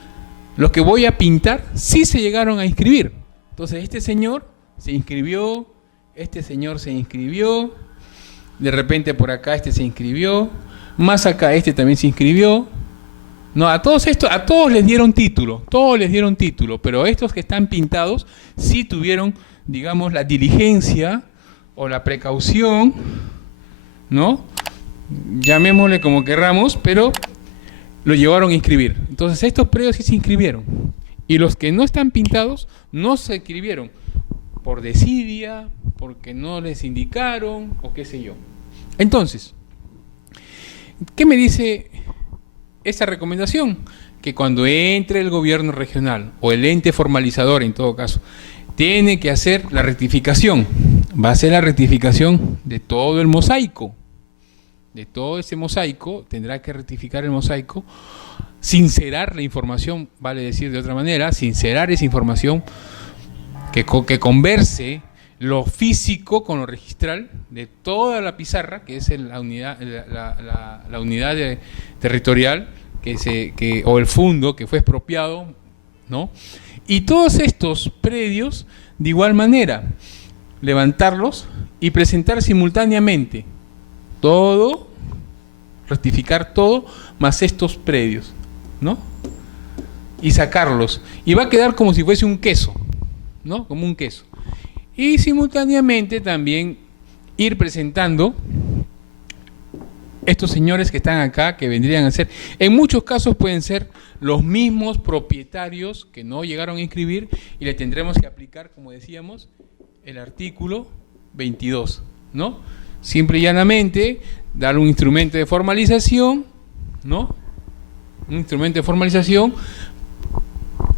los que voy a pintar, sí se llegaron a inscribir. Entonces este señor se inscribió, este señor se inscribió, de repente por acá este se inscribió, más acá este también se inscribió. No, a todos les dieron título, pero estos que están pintados sí tuvieron, digamos, la diligencia o la precaución, ¿no? Llamémosle como querramos, pero lo llevaron a inscribir. Entonces estos predios sí se inscribieron. Y los que no están pintados no se inscribieron por desidia, porque no les indicaron o qué sé yo. Entonces, ¿qué me dice esa recomendación? Que cuando entre el gobierno regional o el ente formalizador, en todo caso, tiene que hacer la rectificación. Va a ser la rectificación de todo el mosaico. De todo ese mosaico, tendrá que rectificar el mosaico, sincerar la información, vale decir de otra manera, sincerar esa información, que converse lo físico con lo registral de toda la pizarra, que es la unidad, la unidad territorial, o el fondo que fue expropiado, ¿no? Y todos estos predios, de igual manera, levantarlos y presentar simultáneamente todo, rectificar todo, más estos predios, ¿no? Y sacarlos. Y va a quedar como si fuese un queso, ¿no? Como un queso. Y simultáneamente también ir presentando estos señores que están acá, que vendrían a ser, en muchos casos pueden ser los mismos propietarios que no llegaron a inscribir, y le tendremos que aplicar, como decíamos, el artículo 22, ¿no? Simple y llanamente, dar un instrumento de formalización, ¿no? Un instrumento de formalización,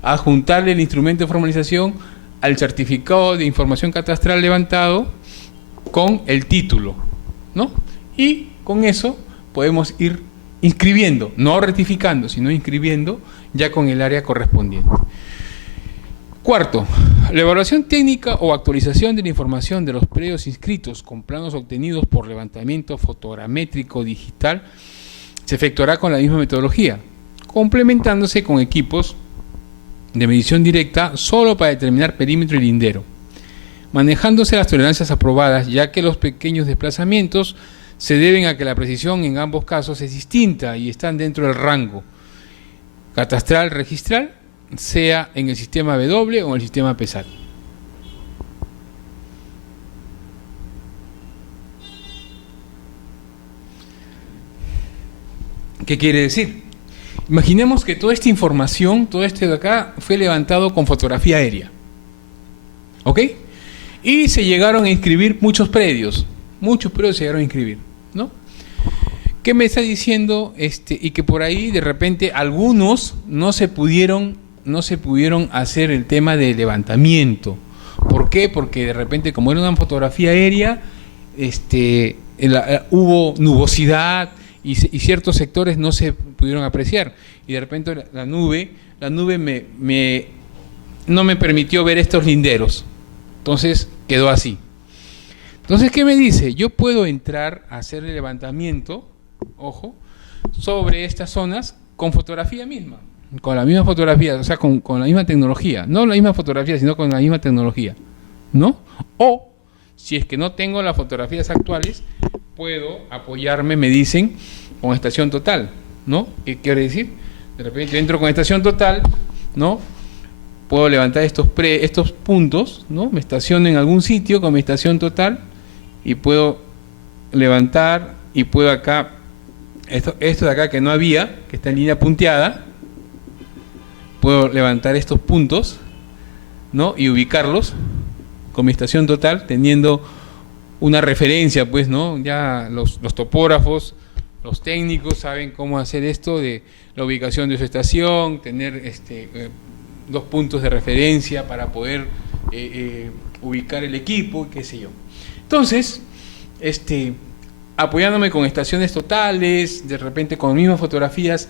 adjuntarle el instrumento de formalización al certificado de información catastral levantado con el título, ¿no? Y con eso podemos ir inscribiendo, no rectificando, sino inscribiendo ya con el área correspondiente. Cuarto, la evaluación técnica o actualización de la información de los predios inscritos con planos obtenidos por levantamiento fotogramétrico digital se efectuará con la misma metodología, complementándose con equipos de medición directa solo para determinar perímetro y lindero, manejándose las tolerancias aprobadas, ya que los pequeños desplazamientos se deben a que la precisión en ambos casos es distinta y están dentro del rango catastral registral, sea en el sistema W o en el sistema PESAT. ¿Qué quiere decir? Imaginemos que toda esta información, todo este de acá, fue levantado con fotografía aérea, ¿ok? Y se llegaron a inscribir muchos predios se llegaron a inscribir, ¿no? ¿Qué me está diciendo? Y que por ahí de repente algunos no se pudieron hacer el tema de levantamiento. ¿Por qué? Porque de repente, como era una fotografía aérea, hubo nubosidad y ciertos sectores no se pudieron apreciar. Y de repente la nube no me permitió ver estos linderos. Entonces quedó así. Entonces, ¿qué me dice? Yo puedo entrar a hacer el levantamiento, ojo, sobre estas zonas con fotografía misma, con la misma fotografía, o sea, con la misma tecnología, no la misma fotografía, sino con la misma tecnología, ¿no? O, si es que no tengo las fotografías actuales, puedo apoyarme, me dicen, con estación total, ¿no? ¿Qué quiere decir? De repente entro con estación total, ¿no? Puedo levantar estos puntos, ¿no? Me estaciono en algún sitio con mi estación total y puedo levantar y puedo acá, esto de acá que no había, que está en línea punteada, puedo levantar estos puntos, ¿no? Y ubicarlos con mi estación total, teniendo una referencia, pues, ¿no? Ya los topógrafos, los técnicos saben cómo hacer esto de la ubicación de su estación, tener dos puntos de referencia para poder ubicar el equipo, qué sé yo. Entonces, apoyándome con estaciones totales, de repente con mismas fotografías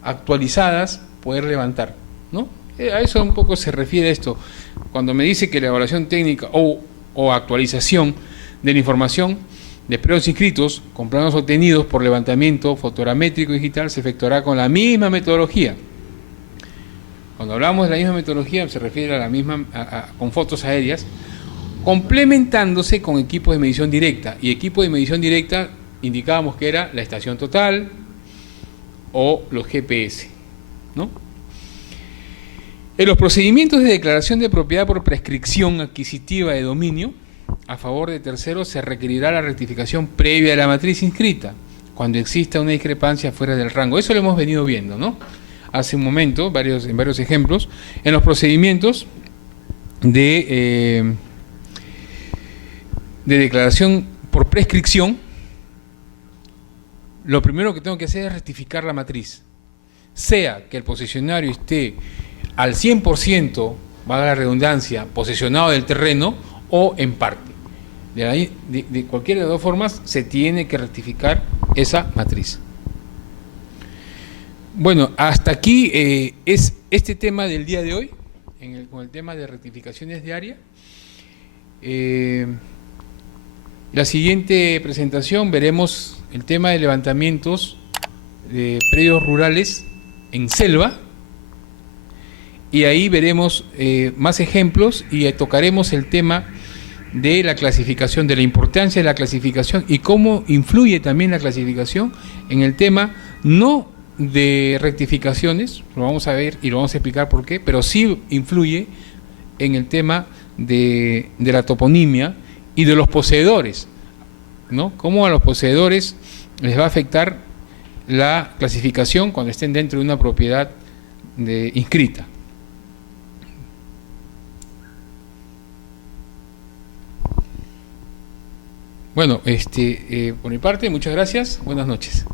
actualizadas, poder levantar, ¿no? A eso un poco se refiere esto. Cuando me dice que la evaluación técnica o actualización de la información de predios inscritos con planos obtenidos por levantamiento fotogramétrico digital se efectuará con la misma metodología. Cuando hablamos de la misma metodología se refiere a la misma con fotos aéreas, complementándose con equipos de medición directa. Y equipo de medición directa indicábamos que era la estación total o los GPS, ¿no? En los procedimientos de declaración de propiedad por prescripción adquisitiva de dominio a favor de terceros se requerirá la rectificación previa de la matriz inscrita cuando exista una discrepancia fuera del rango. Eso lo hemos venido viendo, ¿no? Hace un momento, en varios ejemplos, en los procedimientos de declaración por prescripción, lo primero que tengo que hacer es rectificar la matriz. Sea que el posesionario esté al 100%, valga la redundancia, posesionado del terreno o en parte. De cualquiera de las dos formas se tiene que rectificar esa matriz. Bueno, hasta aquí es este tema del día de hoy, con el tema de rectificaciones de área. La siguiente presentación veremos el tema de levantamientos de predios rurales en selva, y ahí veremos más ejemplos y tocaremos el tema de la clasificación, de la importancia de la clasificación y cómo influye también la clasificación en el tema no de rectificaciones, lo vamos a ver y lo vamos a explicar por qué, pero sí influye en el tema de la toponimia y de los poseedores, ¿no? Cómo a los poseedores les va a afectar la clasificación cuando estén dentro de una propiedad inscrita. Bueno, por mi parte, muchas gracias. Buenas noches.